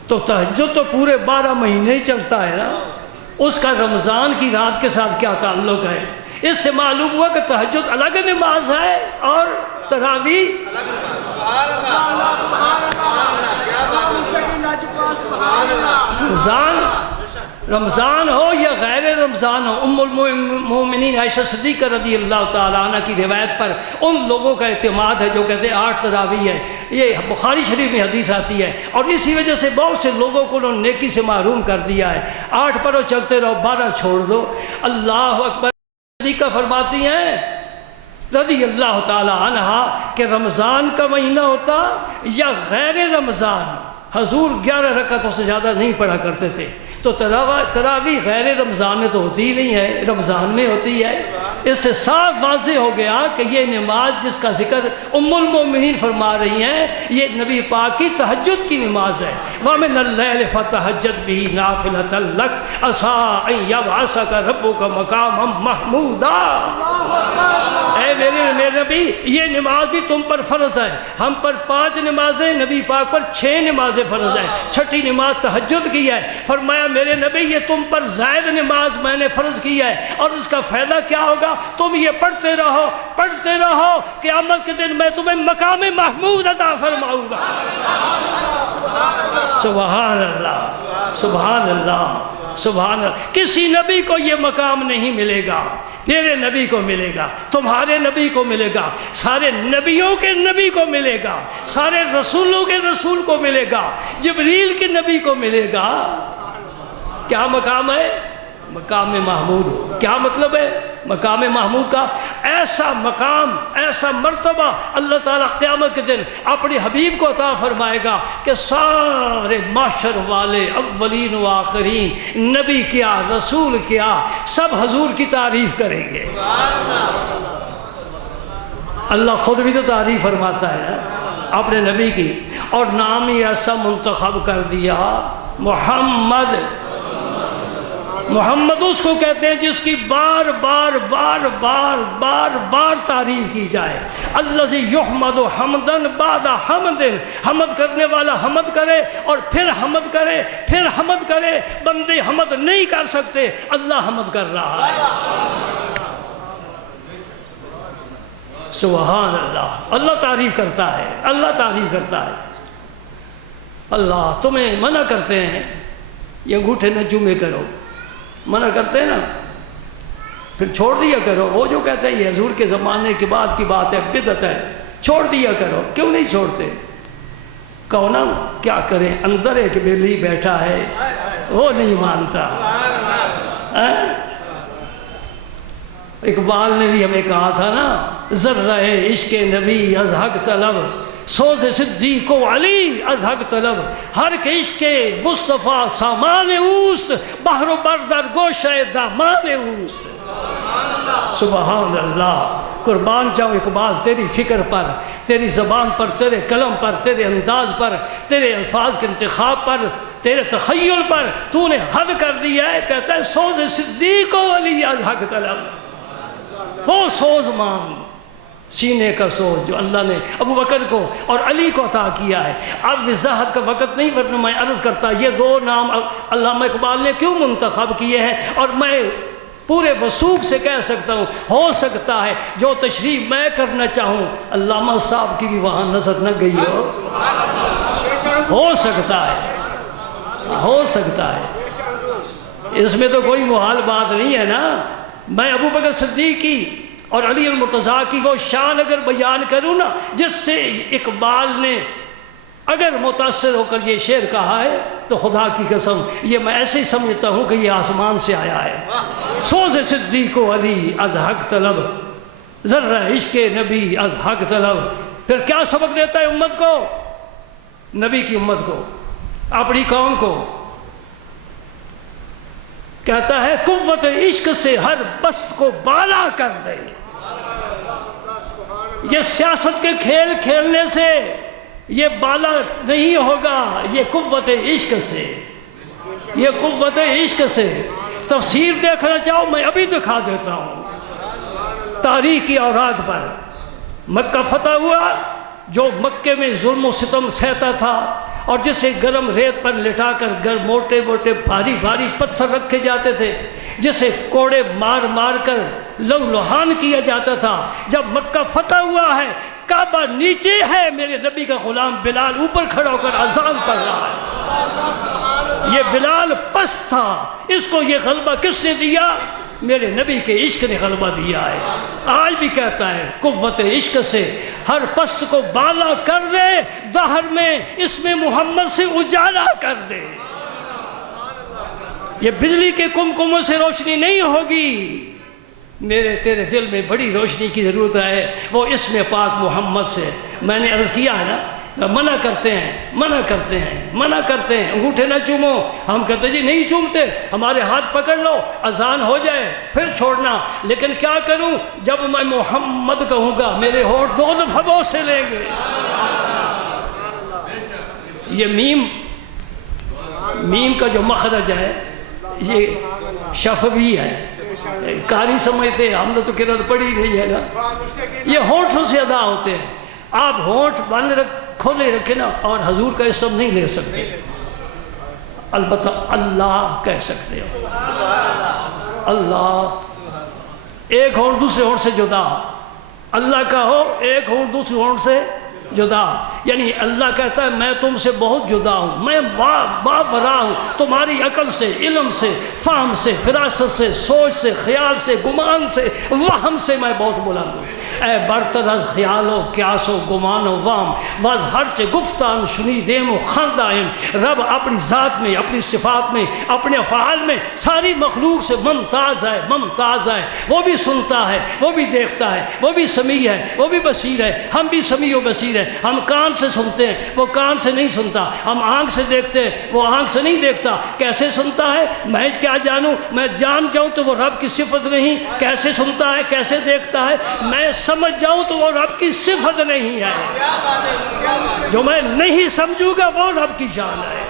تو تہجد تو پورے 12 مہینے ہی چلتا ہے نا، اس کا رمضان کی رات کے ساتھ کیا تعلق ہے؟ اس سے معلوم ہوا کہ تہجد الگ نماز ہے اور تراویح رمضان ہو یا غیر رمضان ہو۔ ام المومنین عائشہ صدیقہ رضی اللہ تعالیٰ عنہ کی روایت پر ان لوگوں کا اعتماد ہے جو کہتے ہیں 8 تراویح ہے، یہ بخاری شریف میں حدیث آتی ہے، اور اسی وجہ سے بہت سے لوگوں کو انہوں نے نیکی سے محروم کر دیا ہے۔ 8 پڑھو چلتے رہو، 12 چھوڑ دو۔ اللہ اکبر۔ صدیقہ فرماتی ہیں رضی اللہ تعالیٰ عنہ کہ رمضان کا مہینہ ہوتا یا غیر رمضان، حضور 11 رکعتوں سے زیادہ نہیں پڑھا کرتے تھے۔ تو تراویح غیر رمضان میں تو ہوتی ہی نہیں ہے، رمضان میں ہوتی ہے۔ اس سے صاف واضح ہو گیا کہ یہ نماز جس کا ذکر ام المومنین فرما رہی ہیں یہ نبی پاک کی تہجد کی نماز ہے۔ وَمِنَ اللَّيْلِ فَتَهَجَّدْ بِهِ نَافِلَةً لَكَ عَسَىٰ أَن يَبْعَثَكَ رَبُّكَ مَقَامًا مَحْمُودًا۔ اے میرے نبی، یہ نماز بھی تم پر فرض ہے۔ ہم پر 5 نمازیں، نبی پاک پر 6 نمازیں فرض ہیں، 6ٹھی نماز تہجد کی ہے۔ فرمایا میرے نبی یہ تم پر زائد نماز میں نے فرض کی ہے، اور اس کا فائدہ کیا ہوگا؟ تم یہ پڑھتے رہو، قیامت کے دن میں تمہیں مقام محمود عطا فرماؤں گا۔ سبحان اللہ، سبحان اللہ، سبحان اللہ۔ کسی نبی کو یہ مقام نہیں ملے گا، میرے نبی کو ملے گا، تمہارے نبی کو ملے گا، سارے نبیوں کے نبی کو ملے گا، سارے رسولوں کے رسول کو ملے گا، جبریل کے نبی کو ملے گا۔ کیا مقام ہے؟ مقام محمود۔ کیا مطلب ہے مقام محمود کا؟ ایسا مقام، ایسا مرتبہ اللہ تعالیٰ قیامت کے دن اپنے حبیب کو عطا فرمائے گا کہ سارے معاشر والے، اولین و آخرین، نبی کیا، رسول کیا، سب حضور کی تعریف کریں گے۔ اللہ خود بھی تو تعریف فرماتا ہے اپنے نبی کی، اور نام ہی ایسا منتخب کر دیا محمد۔ محمد اس کو کہتے ہیں جس کی بار بار تعریف کی جائے۔ الذی یحمد حمدن بعد حمد، حمد کرنے والا حمد کرے اور پھر حمد کرے، پھر حمد کرے۔ بندے حمد نہیں کر سکتے، اللہ حمد کر رہا ہے۔ سبحان اللہ۔ اللہ تعریف کرتا ہے، اللہ تعریف کرتا ہے۔ اللہ تمہیں منع کرتے ہیں یہ انگوٹھے نہ چومے کرو، منع کرتے ہیں نا، پھر چھوڑ دیا کرو۔ وہ جو کہتے ہیں یہ حضور کے زمانے کے بعد کی بات ہے، بدعت ہے، چھوڑ دیا کرو۔ کیوں نہیں چھوڑتے؟ کہو نا کیا کریں، اندر ایک بلی بیٹھا ہے وہ نہیں مانتا۔ اقبال نے بھی ہمیں کہا تھا نا، ذرہ عشق نبی از حق طلب، سوز صدیق و علی از حق طلب، ہر کے عشق مصطفیٰ سامان اوست، بحر و بر در گوشہ دامان اوست۔ سبحان اللہ، قربان جاؤں اقبال تیری فکر پر، تیری زبان پر، تیرے قلم پر، تیرے انداز پر، تیرے الفاظ کے انتخاب پر، تیرے تخیل پر تو نے حد کر دیا ہے۔ کہتا ہے سوز صدیق و علی از حق طلب، وہ سوز مان، سینے کا سوز جو اللہ نے ابو بکر کو اور علی کو عطا کیا ہے۔ اب وضاحت کا وقت نہیں، ورنہ میں عرض کرتا یہ دو نام علامہ اقبال نے کیوں منتخب کیے ہیں، اور میں پورے وثوق سے کہہ سکتا ہوں، ہو سکتا ہے جو تشریح میں کرنا چاہوں علامہ صاحب کی بھی وہاں نظر نہ گئی ہو سکتا ہے، ہو سکتا ہے، اس میں تو کوئی محال بات نہیں ہے نا۔ میں ابو بکر صدیق کی اور علی المرتضیٰ کی وہ شان اگر بیان کروں نا جس سے اقبال نے اگر متاثر ہو کر یہ شعر کہا ہے، تو خدا کی قسم یہ میں ایسے ہی سمجھتا ہوں کہ یہ آسمان سے آیا ہے۔ سوز صدیق و علی از حق طلب، ذرہ عشق نبی از حق طلب۔ پھر کیا سبق دیتا ہے امت کو، نبی کی امت کو، اپنی قوم کو؟ کہتا ہے قوت عشق سے ہر بست کو بالا کر دے۔ یہ سیاست کے کھیل کھیلنے سے یہ بالا نہیں ہوگا، یہ قوت عشق سے، یہ قوت عشق سے۔ تفسیر دیکھنا چاہو میں ابھی دکھا دیتا ہوں، تاریخی اوراق پر۔ مکہ فتح ہوا، جو مکے میں ظلم و ستم سہتا تھا اور جسے گرم ریت پر لٹا کر موٹے موٹے بھاری بھاری پتھر رکھے جاتے تھے، جسے کوڑے مار مار کر لہو لہان کیا جاتا تھا، جب مکہ فتح ہوا ہے، کعبہ نیچے ہے، میرے نبی کا غلام بلال اوپر کھڑا ہو کر اذان پڑھ رہا ہے۔ یہ بلال پست تھا، اس کو یہ غلبہ کس نے دیا؟ میرے نبی کے عشق نے غلبہ دیا ہے۔ آج بھی کہتا ہے قوت عشق سے ہر پست کو بالا کر دے، دہر میں اسم محمد سے اجالا کر دے۔ یہ بجلی کے کمکموں سے روشنی نہیں ہوگی، میرے تیرے دل میں بڑی روشنی کی ضرورت ہے، وہ اسم پاک محمد سے۔ میں نے عرض کیا ہے نا، منع کرتے ہیں، منع کرتے ہیں، منع کرتے ہیں، انگوٹھے نہ چومو۔ ہم کہتے جی نہیں چومتے، ہمارے ہاتھ پکڑ لو، اذان ہو جائے پھر چھوڑنا۔ لیکن کیا کروں، جب میں محمد کہوں گا میرے ہونٹ 2 دفعہ بوسے لیں گے۔ یہ میم کا جو مخرج ہے یہ شفوی ہے، قاری سمجھتے ہیں، ہم نے تو قرأت پڑھی نہیں ہے نا۔ یہ ہونٹوں سے ادا ہوتے ہیں، آپ ہونٹ بند کھولے رکھے نا اور حضور کا اسم نہیں لے سکتے، البتہ اللہ کہہ سکتے ہو، اللہ۔ ایک ہونٹ دوسرے ہونٹ سے جدا، اللہ کا ہو، ایک ہونٹ دوسرے ہونٹ سے جدا، یعنی اللہ کہتا ہے میں تم سے بہت جدا ہوں، میں باورا ہوں، تمہاری عقل سے، علم سے، فہم سے، فراست سے، سوچ سے، خیال سے، گمان سے، وہم سے میں بہت بلند ہوں۔ اے برتر از خیال و قیاس و گمان و وہم، واز ہرچ گفتان شنیدیم و خاندائم۔ رب اپنی ذات میں، اپنی صفات میں، اپنے افعال میں ساری مخلوق سے ممتاز ہے، ممتاز ہے۔ وہ بھی سنتا ہے، وہ بھی دیکھتا ہے، وہ بھی سمیع ہے، وہ بھی بصیر ہے، ہم بھی سمیع و بصیر ہیں۔ ہم کان سے سنتے ہیں، وہ کان سے نہیں سنتا، ہم آنکھ سے دیکھتے ہیں، وہ آنکھ سے نہیں دیکھتا۔ کیسے سنتا ہے میں کیا جانوں، میں جان جاؤں تو وہ رب کی صفت نہیں۔ کیسے سنتا ہے، کیسے دیکھتا ہے، میں سمجھ جاؤں تو وہ رب کی صفت نہیں ہے۔ جو میں نہیں سمجھوں گا وہ رب کی شان ہے۔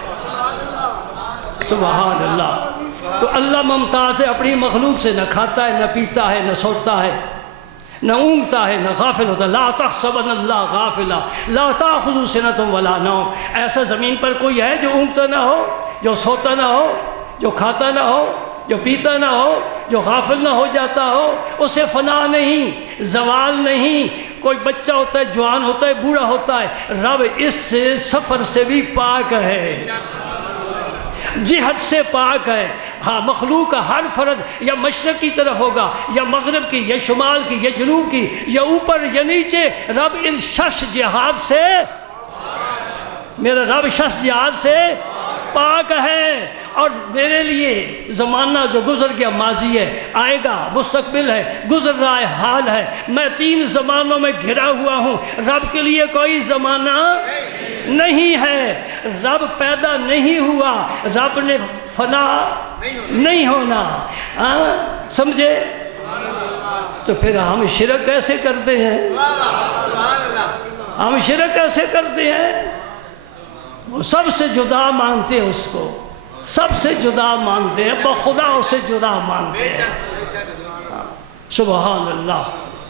سبحان اللہ۔ تو اللہ ممتاز ہے اپنی مخلوق سے، نہ کھاتا ہے، نہ پیتا ہے، نہ سوتا ہے، نہ اونگتا ہے، نہ غافل ہوتا ہے۔ لا تحسبن اللہ غافلا لا تأخذہ سنۃ ولا نوم۔ ایسا زمین پر کوئی ہے جو اونگتا نہ ہو، جو سوتا نہ ہو، جو کھاتا نہ ہو، جو پیتا نہ ہو، جو غافل نہ ہو جاتا ہو؟ اسے فنا نہیں، زوال نہیں، کوئی بچہ ہوتا ہے، جوان ہوتا ہے، بوڑھا ہوتا ہے، رب اس سے سفر سے بھی پاک ہے، جہت سے پاک ہے۔ ہاں مخلوق کا ہر فرد یا مشرق کی طرف ہوگا یا مغرب کی یا شمال کی یا جنوب کی یا اوپر یا نیچے، رب ان شش جہات سے، میرا رب شش جہات سے پاک ہے۔ اور میرے لیے زمانہ جو گزر گیا ماضی ہے، آئے گا مستقبل ہے، گزر رہا ہے حال ہے، میں 3 زمانوں میں گھرا ہوا ہوں۔ رب کے لیے کوئی زمانہ نہیں ہے، رب پیدا نہیں ہوا، رب نے فنا نہیں ہونا، سمجھے؟ تو پھر ہم شرک کیسے کرتے ہیں؟ ہم شرک کیسے کرتے ہیں؟ وہ سب سے جدا مانتے ہیں، اس کو سب سے جدا مانتے ہیں، بخدا اسے جدا مانتے ہیں۔ سبحان اللہ۔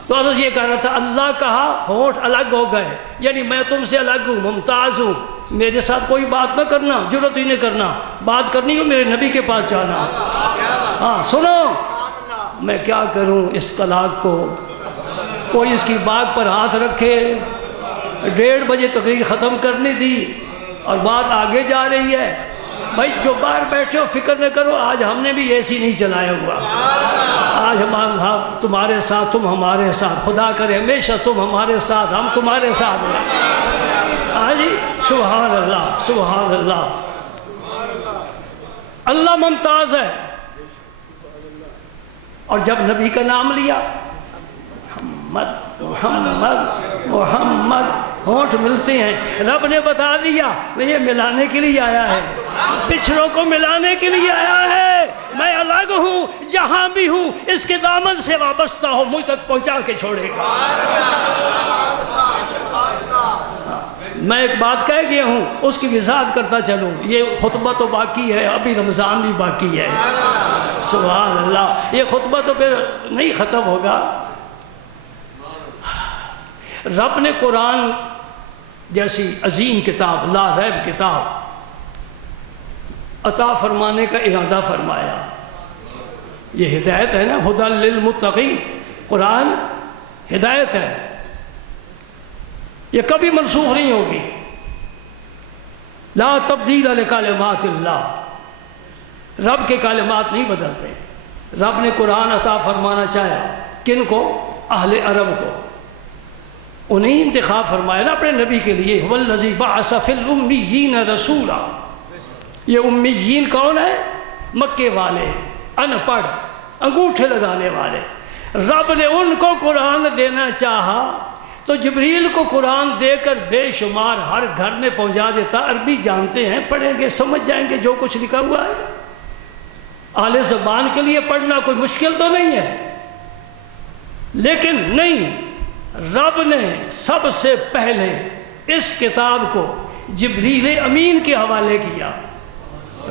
تو عرض یہ کہہ رہا تھا، اللہ کہا ہونٹ الگ ہو گئے، یعنی میں تم سے الگ ہوں، ممتاز ہوں، میرے ساتھ کوئی بات نہ کرنا، جرت ہی نہیں کرنا، بات کرنی ہو میرے نبی کے پاس جانا۔ ہاں سنو، میں کیا کروں اس کلاک کو، کوئی اس کی بات پر ہاتھ رکھے، 1:30 بجے تقریر ختم کرنی تھی اور بات آگے جا رہی ہے۔ بھائی جو باہر بیٹھے ہو فکر نہ کرو، آج ہم نے بھی ایسی نہیں چلایا ہوا، آج ہم تمہارے ساتھ، تم ہمارے ساتھ، خدا کرے ہمیشہ تم ہمارے ساتھ، ہم تمہارے ساتھ ہیں۔ ہاں جی، سبحان اللہ، سبحان اللہ۔ اللہ ممتاز ہے۔ اور جب نبی کا نام لیا، محمد محمد محمد، ہونٹ ملتے ہیں، رب نے بتا دیا یہ ملانے کے لیے آیا ہے، پچھڑوں کو ملانے کے لیے آیا ہے، میں الگ ہوں، جہاں بھی ہوں اس کے دامن سے وابستہ ہو، مجھ تک پہنچا کے چھوڑے گا۔ میں ایک بات کہہ گیا ہوں، اس کی وضاحت کرتا چلوں، یہ خطبہ تو باقی ہے، ابھی رمضان بھی باقی ہے۔ سبحان اللہ، یہ خطبہ تو پھر نہیں ختم ہوگا۔ رب نے قرآن جیسی عظیم کتاب، لا ریب کتاب عطا فرمانے کا ارادہ فرمایا۔ یہ ہدایت ہے نا، ہدی للمتقین، قرآن ہدایت ہے، یہ کبھی منسوخ نہیں ہوگی۔ لا تبدیل لکلمات اللہ، رب کے کلمات نہیں بدلتے۔ رب نے قرآن عطا فرمانا چاہا، کن کو؟ اہل عرب کو، انہیں انتخاب فرمایا نا اپنے نبی کے لیے۔ والذی بعث فی الامیین رسولا، یہ امیین کون ہے؟ مکے والے، ان پڑھ، انگوٹھے لگانے والے۔ رب نے ان کو قرآن دینا چاہا تو جبریل کو قرآن دے کر بے شمار ہر گھر میں پہنچا دیتا۔ عربی جانتے ہیں، پڑھیں گے سمجھ جائیں گے جو کچھ لکھا ہوا ہے۔ اہل زبان کے لیے پڑھنا کوئی مشکل تو نہیں ہے، لیکن نہیں، رب نے سب سے پہلے اس کتاب کو جبریل امین کے حوالے کیا۔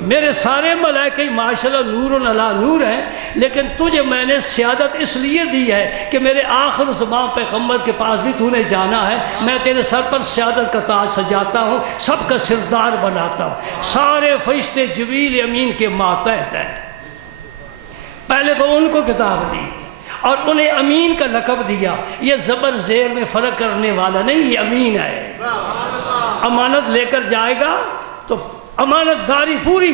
میرے سارے ملائکہ ماشاءاللہ نور علی نور ہیں، لیکن تجھے میں نے سیادت اس لیے دی ہے کہ میرے آخر زمان پیغمبر کے پاس بھی تو نے جانا ہے، میں تیرے سر پر سیادت کا تاج سجاتا ہوں، سب کا سردار بناتا ہوں۔ سارے فرشتے جبریل امین کے ماتحت ہیں۔ پہلے تو ان کو کتاب دی اور انہیں امین کا لقب دیا۔ یہ زبر زیر میں فرق کرنے والا نہیں، یہ امین ہے، امانت لے کر جائے گا تو امانت داری پوری۔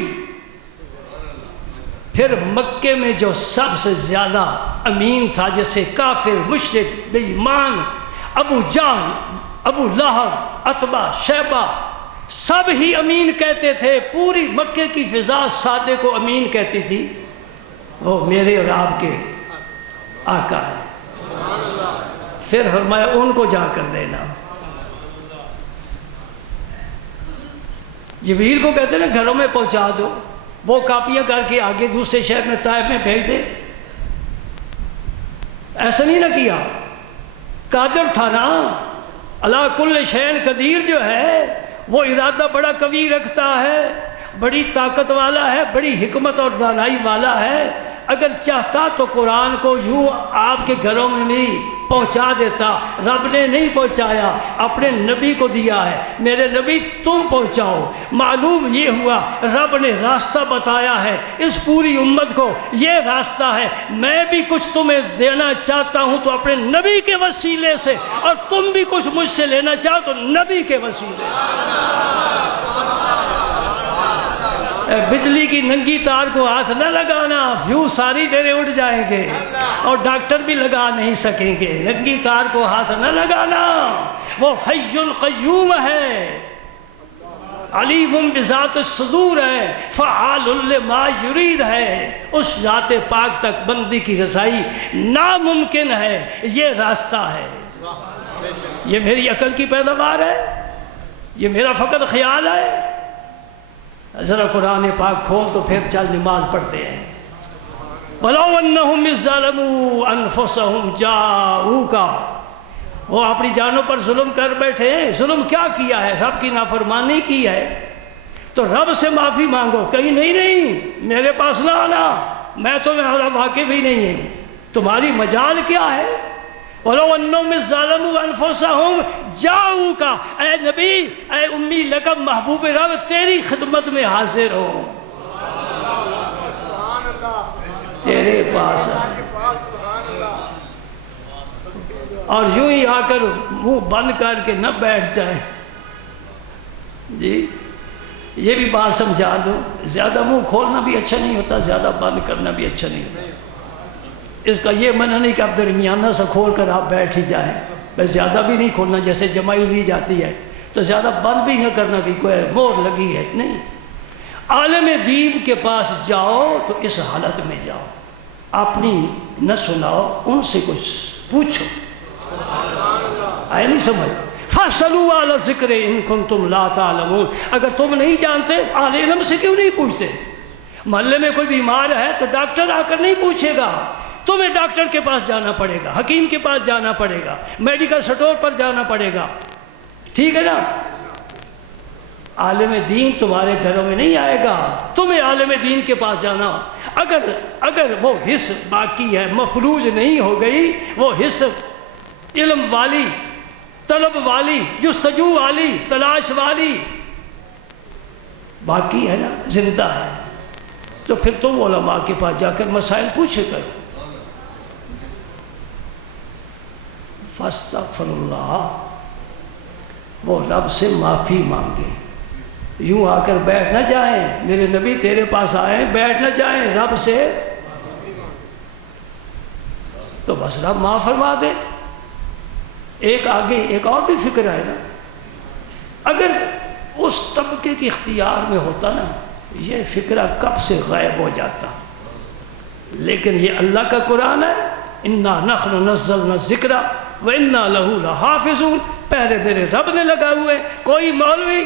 پھر مکے میں جو سب سے زیادہ امین تھا، جیسے کافر، مشرک، بے ایمان، ابو جہل، ابو لہب، عتبہ، شیبہ، سب ہی امین کہتے تھے۔ پوری مکے کی فضا سادے کو امین کہتی تھی، وہ میرے اور آپ کے آقا ہے۔ پھر فرمایا ان کو جا کر دینا۔ جبریل کو کہتے ہیں نا گھروں میں پہنچا دو، وہ کاپیاں کر کے آگے دوسرے شہر میں طائف میں بھیج دے، ایسا نہیں نہ کیا۔ قادر تھا نا، اللہ کل شین قدیر جو ہے وہ ارادہ بڑا قوی رکھتا ہے، بڑی طاقت والا ہے، بڑی حکمت اور دانائی والا ہے۔ اگر چاہتا تو قرآن کو یوں آپ کے گھروں میں نہیں پہنچا دیتا، رب نے نہیں پہنچایا، اپنے نبی کو دیا ہے، میرے نبی تم پہنچاؤ۔ معلوم یہ ہوا رب نے راستہ بتایا ہے اس پوری امت کو، یہ راستہ ہے۔ میں بھی کچھ تمہیں دینا چاہتا ہوں تو اپنے نبی کے وسیلے سے، اور تم بھی کچھ مجھ سے لینا چاہو تو نبی کے وسیلے سے۔ بجلی کی ننگی تار کو ہاتھ نہ لگانا، فیوز ساری دیرے اٹھ جائیں گے اور ڈاکٹر بھی لگا نہیں سکیں گے۔ ننگی تار کو ہاتھ نہ لگانا، وہ حی القیوم ہے، علیم بذات الصدور ہے، فعال لما یرید ہے۔ اس ذات پاک تک بندی کی رسائی ناممکن ہے، یہ راستہ ہے۔ یہ میری عقل کی پیداوار ہے، یہ میرا فقط خیال ہے؟ ذرا قرآن پاک کھول تو پھر چل نماز پڑھتے ہیں۔ وَلَوْ أَنَّهُمْ إِذْ ظَلَمُوا أَنفُسَهُمْ جَاءُوكَ، وہ اپنی جانوں پر ظلم کر بیٹھے ہیں۔ ظلم کیا کیا ہے؟ رب کی نافرمانی کی ہے، تو رب سے معافی مانگو۔ کہیں نہیں میرے پاس نہ آنا، میں تمہارا واقف ہی نہیں ہوں، تمہاری مجال کیا ہے؟ وَلَوْ أَنَّهُمْ إِذْ ظَلَمُوا أَنفُسَهُمْ جَاءُوكَ، اے نبی، اے امی لقب محبوب رب، تیری خدمت میں حاضر ہوں، تیرے پاس اور یوں ہی آ کر منہ بند کر کے نہ بیٹھ جائیں۔ جی یہ بھی بات سمجھا دو، زیادہ منہ کھولنا بھی اچھا نہیں ہوتا، زیادہ بند کرنا بھی اچھا نہیں ہوتا۔ اس کا یہ منع نہیں کہ آپ درمیانہ سے کھول کر آپ بیٹھ ہی جائیں، بس زیادہ بھی نہیں کھولنا، جیسے جمائی لی جاتی ہے تو زیادہ بند بھی نہ کرنا کہ کوئی مور لگی ہے، نہیں۔ عالم دین کے پاس جاؤ تو اس حالت میں جاؤ، اپنی نہ سناؤ، ان سے کچھ پوچھو۔ آئے نہیں سمجھ؟ فَاسْأَلُوا أَهْلَ الذِّكْرِ إِن كُنتُمْ لَا تَعْلَمُونَ، اگر تم نہیں جانتے اہل علم سے کیوں نہیں پوچھتے؟ محلے میں کوئی بیمار ہے تو ڈاکٹر آ کر نہیں پوچھے گا، تمہیں ڈاکٹر کے پاس جانا پڑے گا، حکیم کے پاس جانا پڑے گا، میڈیکل سٹور پر جانا پڑے گا، ٹھیک ہے نا؟ عالم دین تمہارے گھروں میں نہیں آئے گا، تمہیں عالم دین کے پاس جانا۔ اگر وہ حص باقی ہے، مفروض نہیں ہو گئی، وہ حص علم والی، طلب والی، جستجو والی، تلاش والی باقی ہے نا، زندہ ہے، تو پھر تم علماء کے پاس جا کر مسائل پوچھے کرو۔ فاستغفر اللہ، وہ رب سے معافی مانگے، یوں آ کر بیٹھ نہ جائیں، میرے نبی تیرے پاس آئے، بیٹھ نہ جائیں، رب سے تو بس رب معاف فرما دے۔ ایک آگے ایک اور بھی فکر ہے نا، اگر اس طبقے کے اختیار میں ہوتا نا، یہ فکرہ کب سے غائب ہو جاتا، لیکن یہ اللہ کا قرآن ہے، اِنَّا نَحْنُ نَزَّلْنَا الذِّكْرَ وَإِنَّا لَهُ لَحَافِظُونَ، پہرے میرے رب نے لگا ہوئے، کوئی مولوی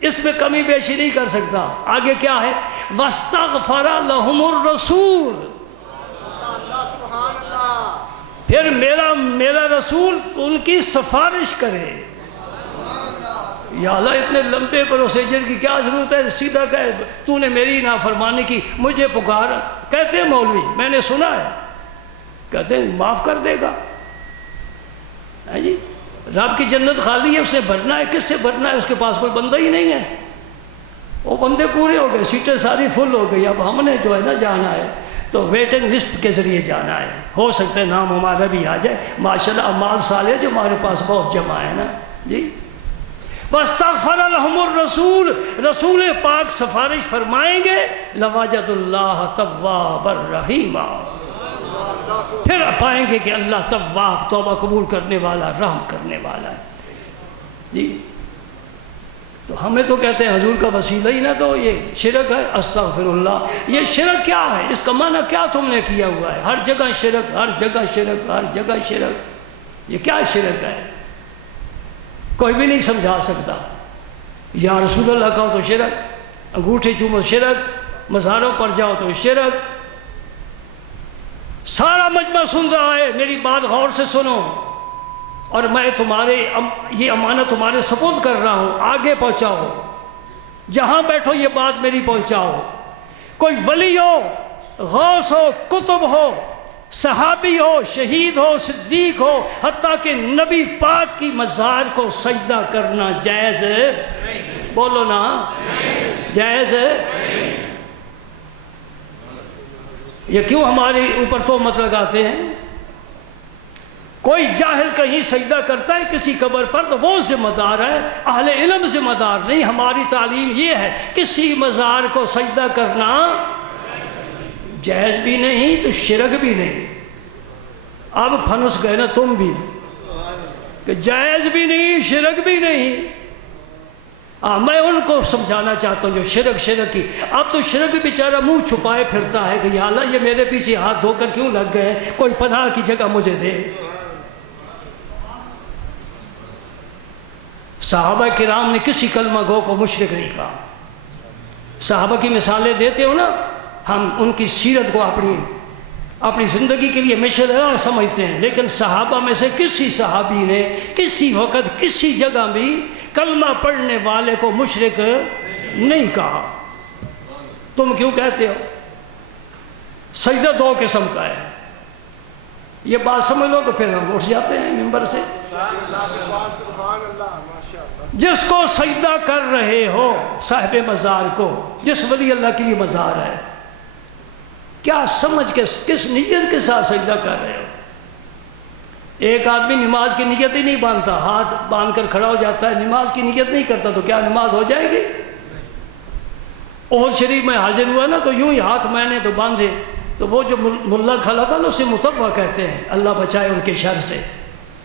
اس میں کمی بیشی نہیں کر سکتا۔ آگے کیا ہے؟ وَاسْتَغْفَرَ لَهُمُ الرَّسُولُ، پھر میرا رسول ان کی سفارش کرے۔ یا اللہ اتنے لمبے پروسیجر کی کیا ضرورت ہے؟ سیدھا کہے تو نے میری نافرمانی کی، مجھے پکار۔ کہتے ہیں مولوی، میں نے سنا ہے، کہتے ہیں معاف کر دے گا۔ جی رب کی جنت خالی ہے، اسے بھرنا ہے، کس سے بھرنا ہے؟ اس کے پاس کوئی بندہ ہی نہیں ہے، وہ بندے پورے ہو گئے، سیٹیں ساری فل ہو گئی، اب ہم نے جو ہے نا جانا ہے تو ویٹنگ لسٹ کے ذریعے جانا ہے، ہو سکتا ہے نام ہمارا بھی آ جائے، ماشاءاللہ اعمال صالح جو ہمارے پاس بہت جمع ہے نا جی۔ وَاسْتَغْفَرَ لَهُمُ الرَّسُولُ، رسول پاک سفارش فرمائیں گے، لَوَجَدُ اللَّهَ تَوَّابًا رَحِيمًا، پھر پائیں گے کہ اللہ تواب، توبہ قبول کرنے والا، رحم کرنے والا ہے جی۔ تو ہمیں تو کہتے ہیں حضور کا وسیلہ ہی نہ تو یہ شرک ہے، استغفر اللہ۔ یہ شرک کیا ہے؟ اس کا معنی کیا تم نے کیا ہوا ہے؟ ہر جگہ شرک، ہر جگہ شرک، ہر جگہ شرک، یہ کیا شرک ہے؟ کوئی بھی نہیں سمجھا سکتا۔ یا رسول اللہ کہو تو شرک، انگوٹھے چومو شرک، مزاروں پر جاؤ تو شرک۔ سارا مجمع سن رہا ہے، میری بات غور سے سنو، اور میں یہ امانت تمہارے سپرد کر رہا ہوں، آگے پہنچاؤ، جہاں بیٹھو یہ بات میری پہنچاؤ۔ کوئی ولی ہو غوث ہو، کتب ہو، صحابی ہو، شہید ہو، صدیق ہو، حتیٰ کہ نبی پاک کی مزار کو سجدہ کرنا جائز ہے؟ بولو نا، جائز ہے؟ یہ کیوں ہمارے اوپر تہمت لگاتے ہیں؟ کوئی جاہل کہیں سجدہ کرتا ہے کسی قبر پر تو وہ ذمہ دار ہے، اہل علم ذمہ دار نہیں۔ ہماری تعلیم یہ ہے کسی مزار کو سجدہ کرنا جائز بھی نہیں تو شرک بھی نہیں۔ اب پھنس گئے نا تم بھی کہ جائز بھی نہیں شرک بھی نہیں۔ میں ان کو سمجھانا چاہتا ہوں جو شرک کی، اب تو شرک بھی بیچارہ منہ چھپائے پھرتا ہے کہ یا اللہ یہ میرے پیچھے ہاتھ دھو کر کیوں لگ گئے، کوئی پناہ کی جگہ مجھے دے۔ صحابہ کرام نے کسی کلمہ گو کو مشرک نہیں کہا۔ صحابہ کی مثالیں دیتے ہو نا، ہم ان کی سیرت کو اپنی زندگی کے لیے مشرع سمجھتے ہیں، لیکن صحابہ میں سے کسی صحابی نے کسی وقت کسی جگہ بھی کلمہ پڑھنے والے کو مشرک نہیں کہا۔ تم کیوں کہتے ہو؟ سجدہ دو قسم کا ہے، یہ بات سمجھ لو تو پھر ہم اٹھ جاتے ہیں ممبر سے۔ جس کو سجدہ کر رہے ہو صاحب مزار کو، جس ولی اللہ کی بھی مزار ہے، کیا سمجھ کے کس نیت کے ساتھ سجدہ کر رہے ہو؟ ایک آدمی نماز کی نیت ہی نہیں باندھتا، ہاتھ باندھ کر کھڑا ہو جاتا ہے، نماز کی نیت نہیں کرتا، تو کیا نماز ہو جائے گی؟ احد شریف میں حاضر ہوا نا تو یوں ہی ہاتھ میں نے تو باندھے، تو وہ جو ملا کھڑا تھا نا اسے متبع کہتے ہیں، اللہ بچائے ان کے شر سے۔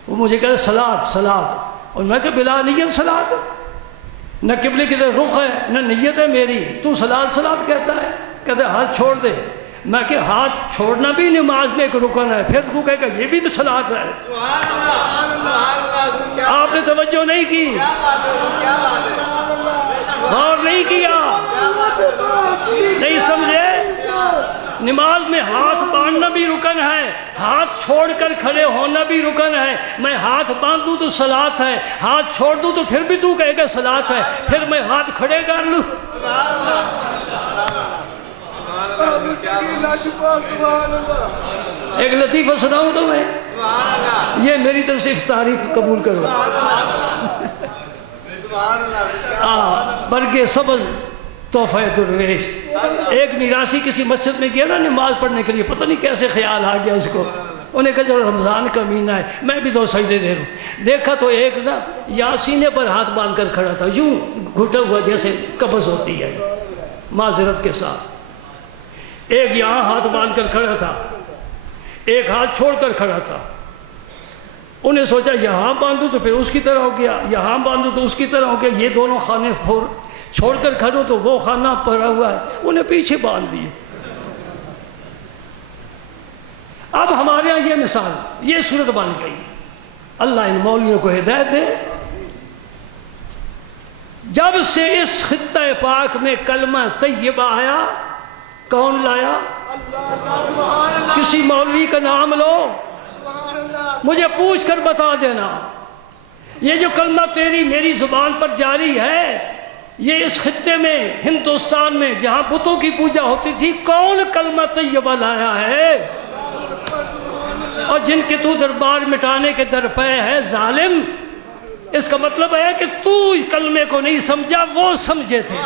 وہ مجھے کہتے صلاۃ، اور میں کہ بلا نیت صلاۃ، نہ قبلے کی طرف رخ ہے نہ نیت ہے میری، تو صلاۃ کہتا ہے؟ کہتے ہاتھ چھوڑ دے۔ میں کہ ہاتھ چھوڑنا بھی نماز میں ایک رکن ہے، پھر تو کہے گا یہ بھی تو صلاۃ ہے۔ آپ نے توجہ نہیں کی، غور نہیں کیا، نہیں سمجھے؟ نماز میں ہاتھ باندھنا بھی رکن ہے، ہاتھ چھوڑ کر کھڑے ہونا بھی رکن ہے۔ میں ہاتھ باندھ دوں تو صلاۃ ہے، ہاتھ چھوڑ دوں تو پھر بھی تو کہے گا صلاۃ ہے، پھر میں ہاتھ کھڑے کر لوں۔ ایک لطیفہ سناؤں تو میں، یہ میری طرف سے افطاری قبول کرو۔ برگ سبز تحفہ درویش۔ ایک میراثی کسی مسجد میں گیا نا نماز پڑھنے کے لیے، پتہ نہیں کیسے خیال آ گیا اس کو، انہیں کہا چلو رمضان کا مہینہ ہے میں بھی 2 سجدے دے رہا ہوں۔ دیکھا تو ایک نا یہاں سینے پر ہاتھ باندھ کر کھڑا تھا، یوں گھٹا ہوا جیسے قبض ہوتی ہے معذرت کے ساتھ۔ ایک یہاں ہاتھ باندھ کر کھڑا تھا، ایک ہاتھ چھوڑ کر کھڑا تھا۔ انہیں سوچا یہاں باندھوں تو پھر اس کی طرح ہو گیا، یہاں باندھوں تو اس کی طرح ہو گیا، یہ دونوں خانے چھوڑ کر کھڑوں تو وہ خانہ پڑا ہوا ہے، انہیں پیچھے باندھ دیے۔ اب ہمارے یہاں یہ مثال، یہ صورت بن گئی۔ اللہ ان مولویوں کو ہدایت دے۔ جب سے اس خطہ پاک میں کلمہ طیبہ آیا، کون لایا؟ کسی مولوی کا نام لو، مجھے پوچھ کر بتا دینا، یہ جو کلمہ تیری میری زبان پر جاری ہے، یہ اس خطے میں ہندوستان میں جہاں بتوں کی پوجا ہوتی تھی کون کلمہ طیبہ لایا ہے؟ اور جن کے تو دربار مٹانے کے درپے ہے ظالم، اس کا مطلب ہے کہ تو کلمے کو نہیں سمجھا، وہ سمجھے تھے۔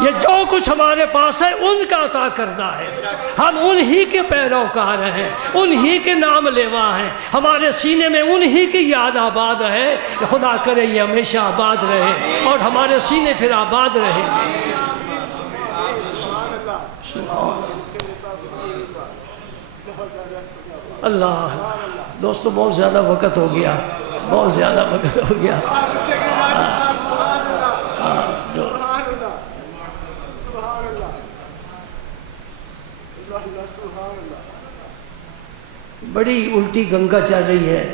یہ جو کچھ ہمارے پاس ہے ان کا عطا کرنا ہے، ہم انہی کے پیروکار ہیں، انہی کے نام لیوا ہیں، ہمارے سینے میں انہی کی یاد آباد ہے۔ خدا کرے یہ ہمیشہ آباد رہے اور ہمارے سینے پھر آباد رہے۔ اللہ دوستو بہت زیادہ وقت ہو گیا، بہت زیادہ وقت ہو گیا۔ بڑی الٹی گنگا چل رہی ہے۔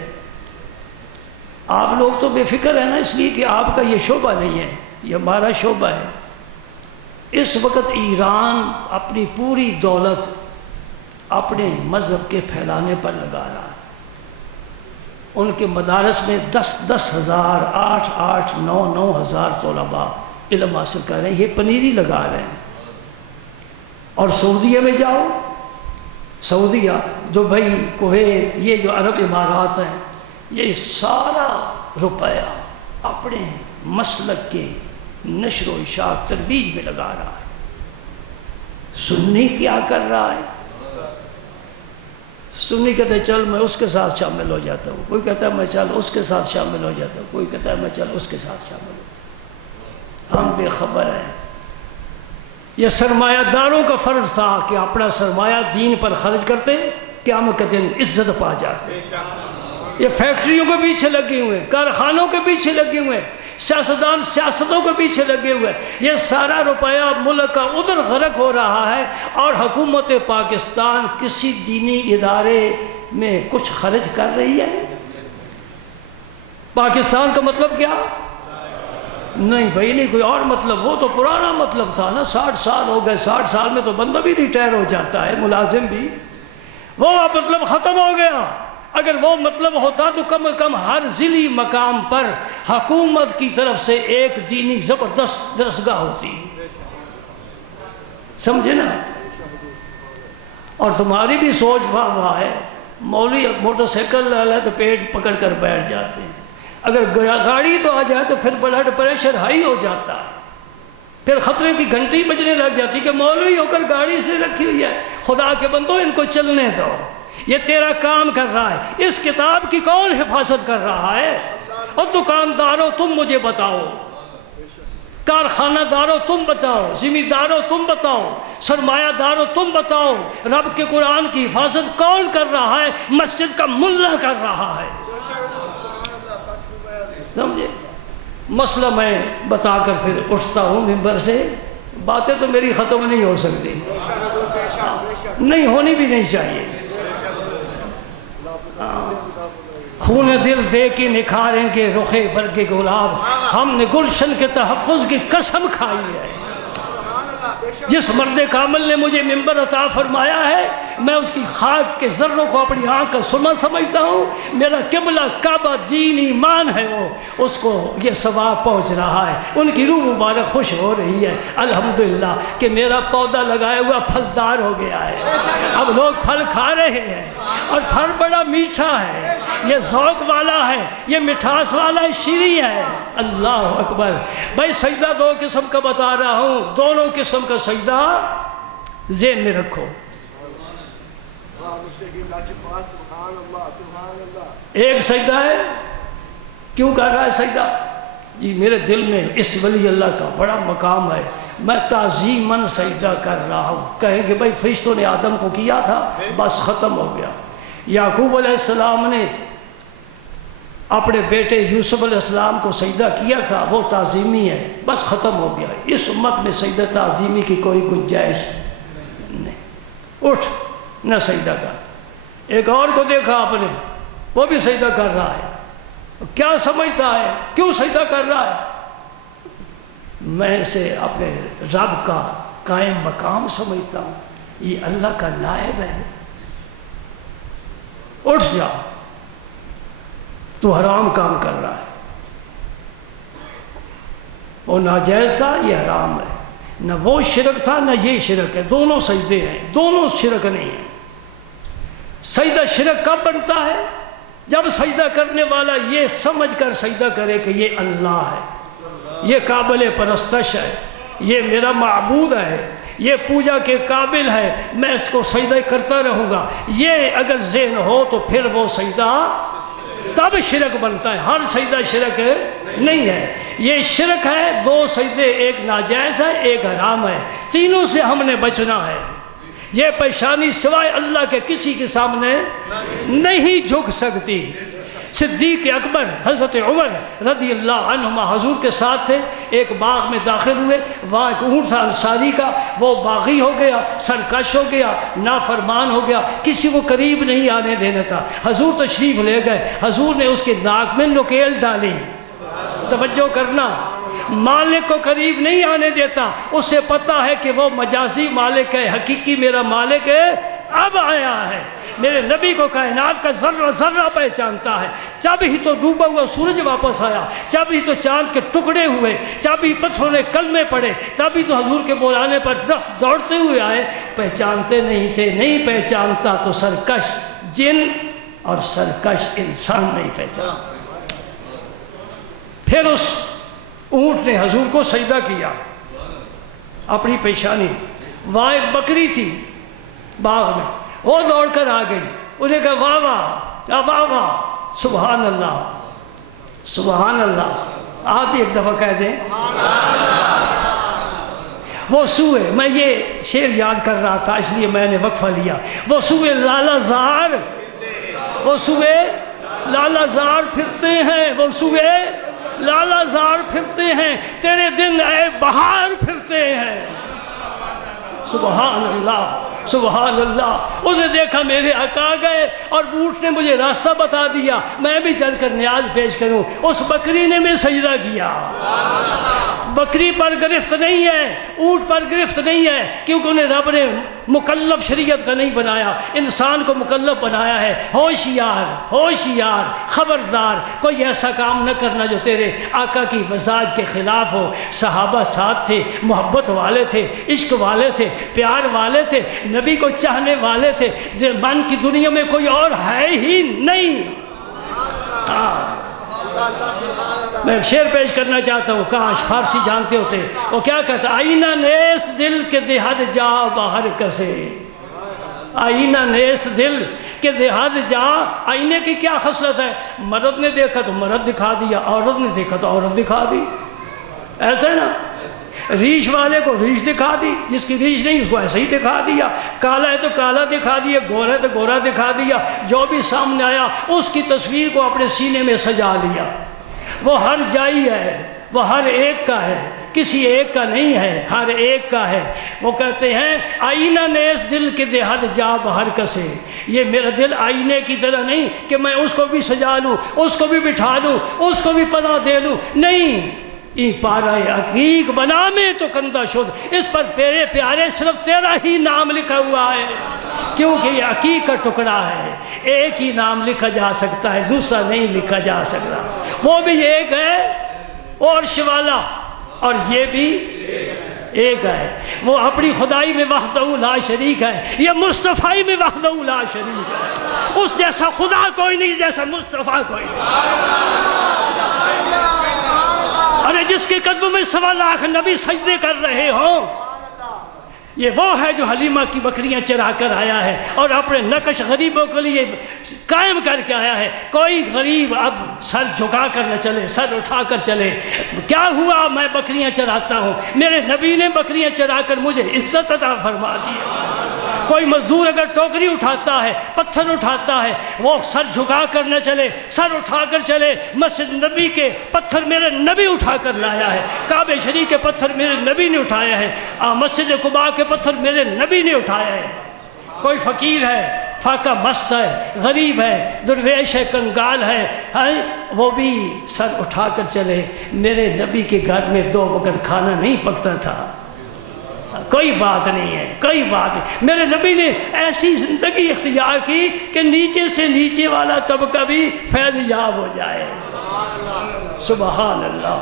آپ لوگ تو بے فکر ہیں نا، اس لیے کہ آپ کا یہ شعبہ نہیں ہے، یہ ہمارا شعبہ ہے۔ اس وقت ایران اپنی پوری دولت اپنے مذہب کے پھیلانے پر لگا رہا ہے۔ ان کے مدارس میں 10,000 ہزار 8,000 9,000 طلباء علم حاصل کر رہے ہیں، یہ پنیری لگا رہے ہیں۔ اور سعودیہ میں جاؤ، سعودیہ، دبئی، کویت، یہ جو عرب امارات ہیں، یہ سارا روپیہ اپنے مسلک کے نشر و اشاعت ترویج میں لگا رہا ہے۔ سنی کیا کر رہا ہے؟ سنی کہتا ہے چل میں اس کے ساتھ شامل ہو جاتا ہوں، کوئی کہتا ہے میں چل اس کے ساتھ شامل ہو جاتا ہوں، کوئی کہتا ہے میں چل اس کے ساتھ شامل ہو جاتا ہوں۔ ہم بے خبر ہیں۔ یہ سرمایہ داروں کا فرض تھا کہ اپنا سرمایہ دین پر خرچ کرتے، قیامت کے دن عزت پا جاتے۔ یہ فیکٹریوں کے پیچھے لگے ہوئے ہیں، کارخانوں کے پیچھے لگے ہوئے ہیں، سیاستدان سیاستوں کے پیچھے لگے ہوئے ہیں۔ یہ سارا روپیہ ملک کا ادھر غرق ہو رہا ہے، اور حکومت پاکستان کسی دینی ادارے میں کچھ خرچ کر رہی ہے؟ پاکستان کا مطلب کیا؟ نہیں بھائی نہیں، کوئی اور مطلب، وہ تو پرانا مطلب تھا نا، 60 سال ہو گئے، 60 سال میں تو بندہ بھی ریٹائر ہو جاتا ہے، ملازم بھی، وہ مطلب ختم ہو گیا۔ اگر وہ مطلب ہوتا تو کم از کم ہر ضلعی مقام پر حکومت کی طرف سے ایک دینی زبردست درسگاہ ہوتی، سمجھے نا؟ اور تمہاری بھی سوچ واہ ہے، مولوی موٹر سائیکل لے تو پیٹ پکڑ کر بیٹھ جاتے ہیں، اگر گاڑی تو آ جائے تو پھر بلڈ پریشر ہائی ہو جاتا ہے، پھر خطرے کی گھنٹی بجنے لگ جاتی کہ مولوی ہو کر گاڑی اس نے رکھی ہوئی ہے، خدا کے بندو ان کو چلنے دو، یہ تیرا کام کر رہا ہے، اس کتاب کی کون حفاظت کر رہا ہے؟ اور دکانداروں تم مجھے بتاؤ، کارخانہ داروں تم بتاؤ، زمینداروں تم بتاؤ، سرمایہ داروں تم بتاؤ، رب کے قرآن کی حفاظت کون کر رہا ہے؟ مسجد کا ملا کر رہا ہے، سمجھے؟ مسئلہ میں بتا کر پھر اٹھتا ہوں ممبر سے، باتیں تو میری ختم نہیں ہو سکتی، نہیں ہونی بھی نہیں چاہیے۔ خون دل دے کے نکھاریں گے رخے برگ گلاب، ہم نے گلشن کے تحفظ کی قسم کھائی ہے۔ جس مرد کامل نے مجھے ممبر عطا فرمایا ہے، میں اس کی خاک کے ذروں کو اپنی آنکھ کا سرما سمجھتا ہوں، میرا قبلہ کعبہ دین ایمان ہے، وہ اس کو یہ ثواب پہنچ رہا ہے، ان کی روح مبارک خوش ہو رہی ہے الحمدللہ کہ میرا پودا لگایا ہوا پھلدار ہو گیا ہے، اب لوگ پھل کھا رہے ہیں، اور پھل بڑا میٹھا ہے، یہ ذوق والا ہے، یہ مٹھاس والا ہے، شیریں ہے۔ اللہ اکبر۔ بھائی سجدہ دو قسم کا بتا رہا ہوں، دونوں قسم کا سجدہ ذہن میں رکھو۔ ایک سجدہ ہے، کیوں کر رہا ہے سجدہ؟ جی میرے دل میں اس ولی اللہ کا بڑا مقام ہے، میں تعظیماً سجدہ کر رہا ہوں۔ کہیں کہ بھائی فرشتوں نے آدم کو کیا تھا، بس ختم ہو گیا۔ یعقوب علیہ السلام نے اپنے بیٹے یوسف علیہ السلام کو سجدہ کیا تھا، وہ تعظیمی ہے، بس ختم ہو گیا۔ اس امت میں سجدہ تعظیمی کی کوئی گنجائش نہیں۔ اٹھ نہ سجدہ کر۔ ایک اور کو دیکھا آپ نے، وہ بھی سجدہ کر رہا ہے، کیا سمجھتا ہے؟ کیوں سجدہ کر رہا ہے؟ میں اسے اپنے رب کا قائم مقام سمجھتا ہوں، یہ اللہ کا نائب ہے۔ اٹھ جا، تو حرام کام کر رہا ہے، وہ ناجائز تھا، یہ حرام ہے، نہ وہ شرک تھا نہ یہ شرک ہے، دونوں سجدے ہیں، دونوں شرک نہیں ہیں۔ سجدہ شرک کب بنتا ہے؟ جب سجدہ کرنے والا یہ سمجھ کر سجدہ کرے کہ یہ اللہ ہے، یہ قابل پرستش ہے، یہ میرا معبود ہے، یہ پوجا کے قابل ہے، میں اس کو سجدہ کرتا رہوں گا، یہ اگر ذہن ہو تو پھر وہ سجدہ تب شرک بنتا ہے۔ ہر سجدہ شرک نہیں ہے، یہ شرک ہے، دو سجدے، ایک ناجائز ہے ایک حرام ہے، تینوں سے ہم نے بچنا ہے۔ یہ پیشانی سوائے اللہ کے کسی کے سامنے نہیں جھک سکتی۔ صدیق اکبر حضرت عمر رضی اللہ عنہما حضور کے ساتھ تھے، ایک باغ میں داخل ہوئے، وہاں ایک اونٹ تھا انصاری کا، وہ باغی ہو گیا، سرکش ہو گیا، نافرمان ہو گیا، کسی کو قریب نہیں آنے دینا تھا۔ حضور تشریف لے گئے، حضور نے اس کے ناک میں نکیل ڈالی، توجہ کرنا، مالک کو قریب نہیں آنے دیتا، اسے پتہ ہے کہ وہ مجازی مالک ہے، حقیقی میرا مالک ہے اب آیا ہے۔ میرے نبی کو کائنات کا ذرہ ذرہ پہچانتا ہے۔ جب ہی تو ڈوبا ہوا سورج واپس آیا، جب ہی تو چاند کے ٹکڑے ہوئے، جب ہی پتھروں نے کلمے پڑے، تب ہی تو حضور کے بلانے پر درخت دوڑتے ہوئے آئے۔ پہچانتے نہیں تھے، نہیں پہچانتا تو سرکش جن اور سرکش انسان نہیں پہچانتا۔ پھر اس اونٹ نے حضور کو سجدہ کیا اپنی پیشانی، وہاں ایک بکری تھی باغ میں، وہ دوڑ کر آ گئی، انہیں کہا واہ واہ واہ واہ، سبحان اللہ سبحان اللہ۔ آپ بھی ایک دفعہ کہہ دیں وہ سوئے، میں یہ شعر یاد کر رہا تھا اس لیے میں نے وقفہ لیا، وہ سوئے لالا زار، وہ سوئے لالا زار پھرتے ہیں، وہ سوئے لالا زار پھرتے ہیں، تیرے دن اے بہار پھرتے ہیں۔ سبحان اللہ سبحان اللہ۔ اس نے دیکھا میرے آقا گئے اور اونٹ نے مجھے راستہ بتا دیا، میں بھی چل کر نیاز پیش کروں۔ اس بکری نے میں سجدہ کیا۔ بکری پر گرفت نہیں ہے، اونٹ پر گرفت نہیں ہے، کیونکہ انہیں رب نے مکلف شریعت کا نہیں بنایا، انسان کو مکلف بنایا ہے۔ ہوشیار ہوشیار، خبردار، کوئی ایسا کام نہ کرنا جو تیرے آقا کی مزاج کے خلاف ہو۔ صحابہ ساتھ تھے، محبت والے تھے، عشق والے تھے، پیار والے تھے، نبی کو چاہنے والے تھے، من کی دنیا میں کوئی اور ہے ہی نہیں۔ میں ایک شعر پیش کرنا چاہتا ہوں، کاش فارسی جانتے ہوتے۔ وہ کیا کہتا؟ آئینہ نیست دل کے دہد جا باہر کسے، آئینہ نیست دل کے دہد جا۔ آئینے کی کیا خصلت ہے؟ مرد نے دیکھا تو مرد دکھا دیا، عورت نے دیکھا تو عورت دکھا دی، ایسا ہے نا؟ ریش والے کو ریش دکھا دی، جس کی ریش نہیں اس کو ایسے ہی دکھا دیا، کالا ہے تو کالا دکھا دیا، گورا ہے تو گورا دکھا دیا، جو بھی سامنے آیا اس کی تصویر کو اپنے سینے میں سجا لیا۔ وہ ہر جائی ہے، وہ ہر ایک کا ہے، کسی ایک کا نہیں ہے، ہر ایک کا ہے۔ وہ کہتے ہیں آئینہ نیز دل کے دہد جا بہر کسے، یہ میرا دل آئینے کی طرح نہیں کہ میں اس کو بھی سجا لوں، اس کو بھی بٹھا لوں، اس کو بھی پناہ دے لوں، نہیں۔ ای پارہ عقیق بنا میں تو کندہ شد، اس پر پیرے پیارے صرف تیرا ہی نام لکھا ہوا ہے، کیونکہ یہ عقیق کا ٹکڑا ہے، ایک ہی نام لکھا جا سکتا ہے، دوسرا نہیں لکھا جا سکتا۔ وہ بھی ایک ہے اور عرش والا، اور یہ بھی ایک ہے۔ وہ اپنی خدائی میں وحدہ لا شریک ہے، یہ مصطفی میں وحدہ لا شریک ہے۔ اس جیسا خدا کوئی نہیں، جیسا مصطفیٰ کوئی نہیں۔ ارے جس کے قدموں میں 1.25 لاکھ نبی سجدے کر رہے ہوں، یہ وہ ہے جو حلیمہ کی بکریاں چرا کر آیا ہے اور اپنے نقش غریبوں کے لیے قائم کر کے آیا ہے۔ کوئی غریب اب سر جھکا کر نہ چلے، سر اٹھا کر چلے۔ کیا ہوا؟ میں بکریاں چراتا ہوں، میرے نبی نے بکریاں چرا کر مجھے عزت عطا فرما دی۔ کوئی مزدور اگر ٹوکری اٹھاتا ہے، پتھر اٹھاتا ہے، وہ سر جھکا کر نہ چلے، سر اٹھا کر چلے۔ مسجد نبی کے پتھر میرے نبی اٹھا کر لایا ہے، کعبہ شریف کے پتھر میرے نبی نے اٹھایا ہے، مسجد قباء کے پتھر میرے نبی نے اٹھایا ہے۔ کوئی فقیر ہے، فاقہ مست ہے، غریب ہے، درویش ہے، کنگال ہے، وہ بھی سر اٹھا کر چلے۔ میرے نبی کے گھر میں 2 وقت کھانا نہیں پکتا تھا، کوئی بات نہیں ہے، کوئی بات نہیں۔ میرے نبی نے ایسی زندگی اختیار کی کہ نیچے سے نیچے والا طبقہ بھی فیض یاب ہو جائے۔ سبحان اللہ،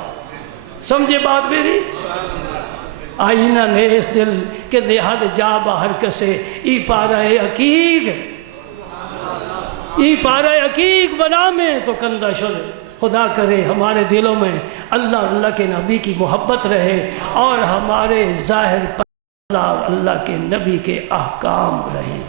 سمجھے بات میری؟ آئینہ نیز دل کے دہد جا باہر کسے، ای پارہ عقیق، ای پارہ عقیق بنا میں تو کندہ شد۔ خدا کرے ہمارے دلوں میں اللہ اور اللہ کے نبی کی محبت رہے، اور ہمارے ظاہر پر اللہ اور اللہ کے نبی کے احکام رہیں۔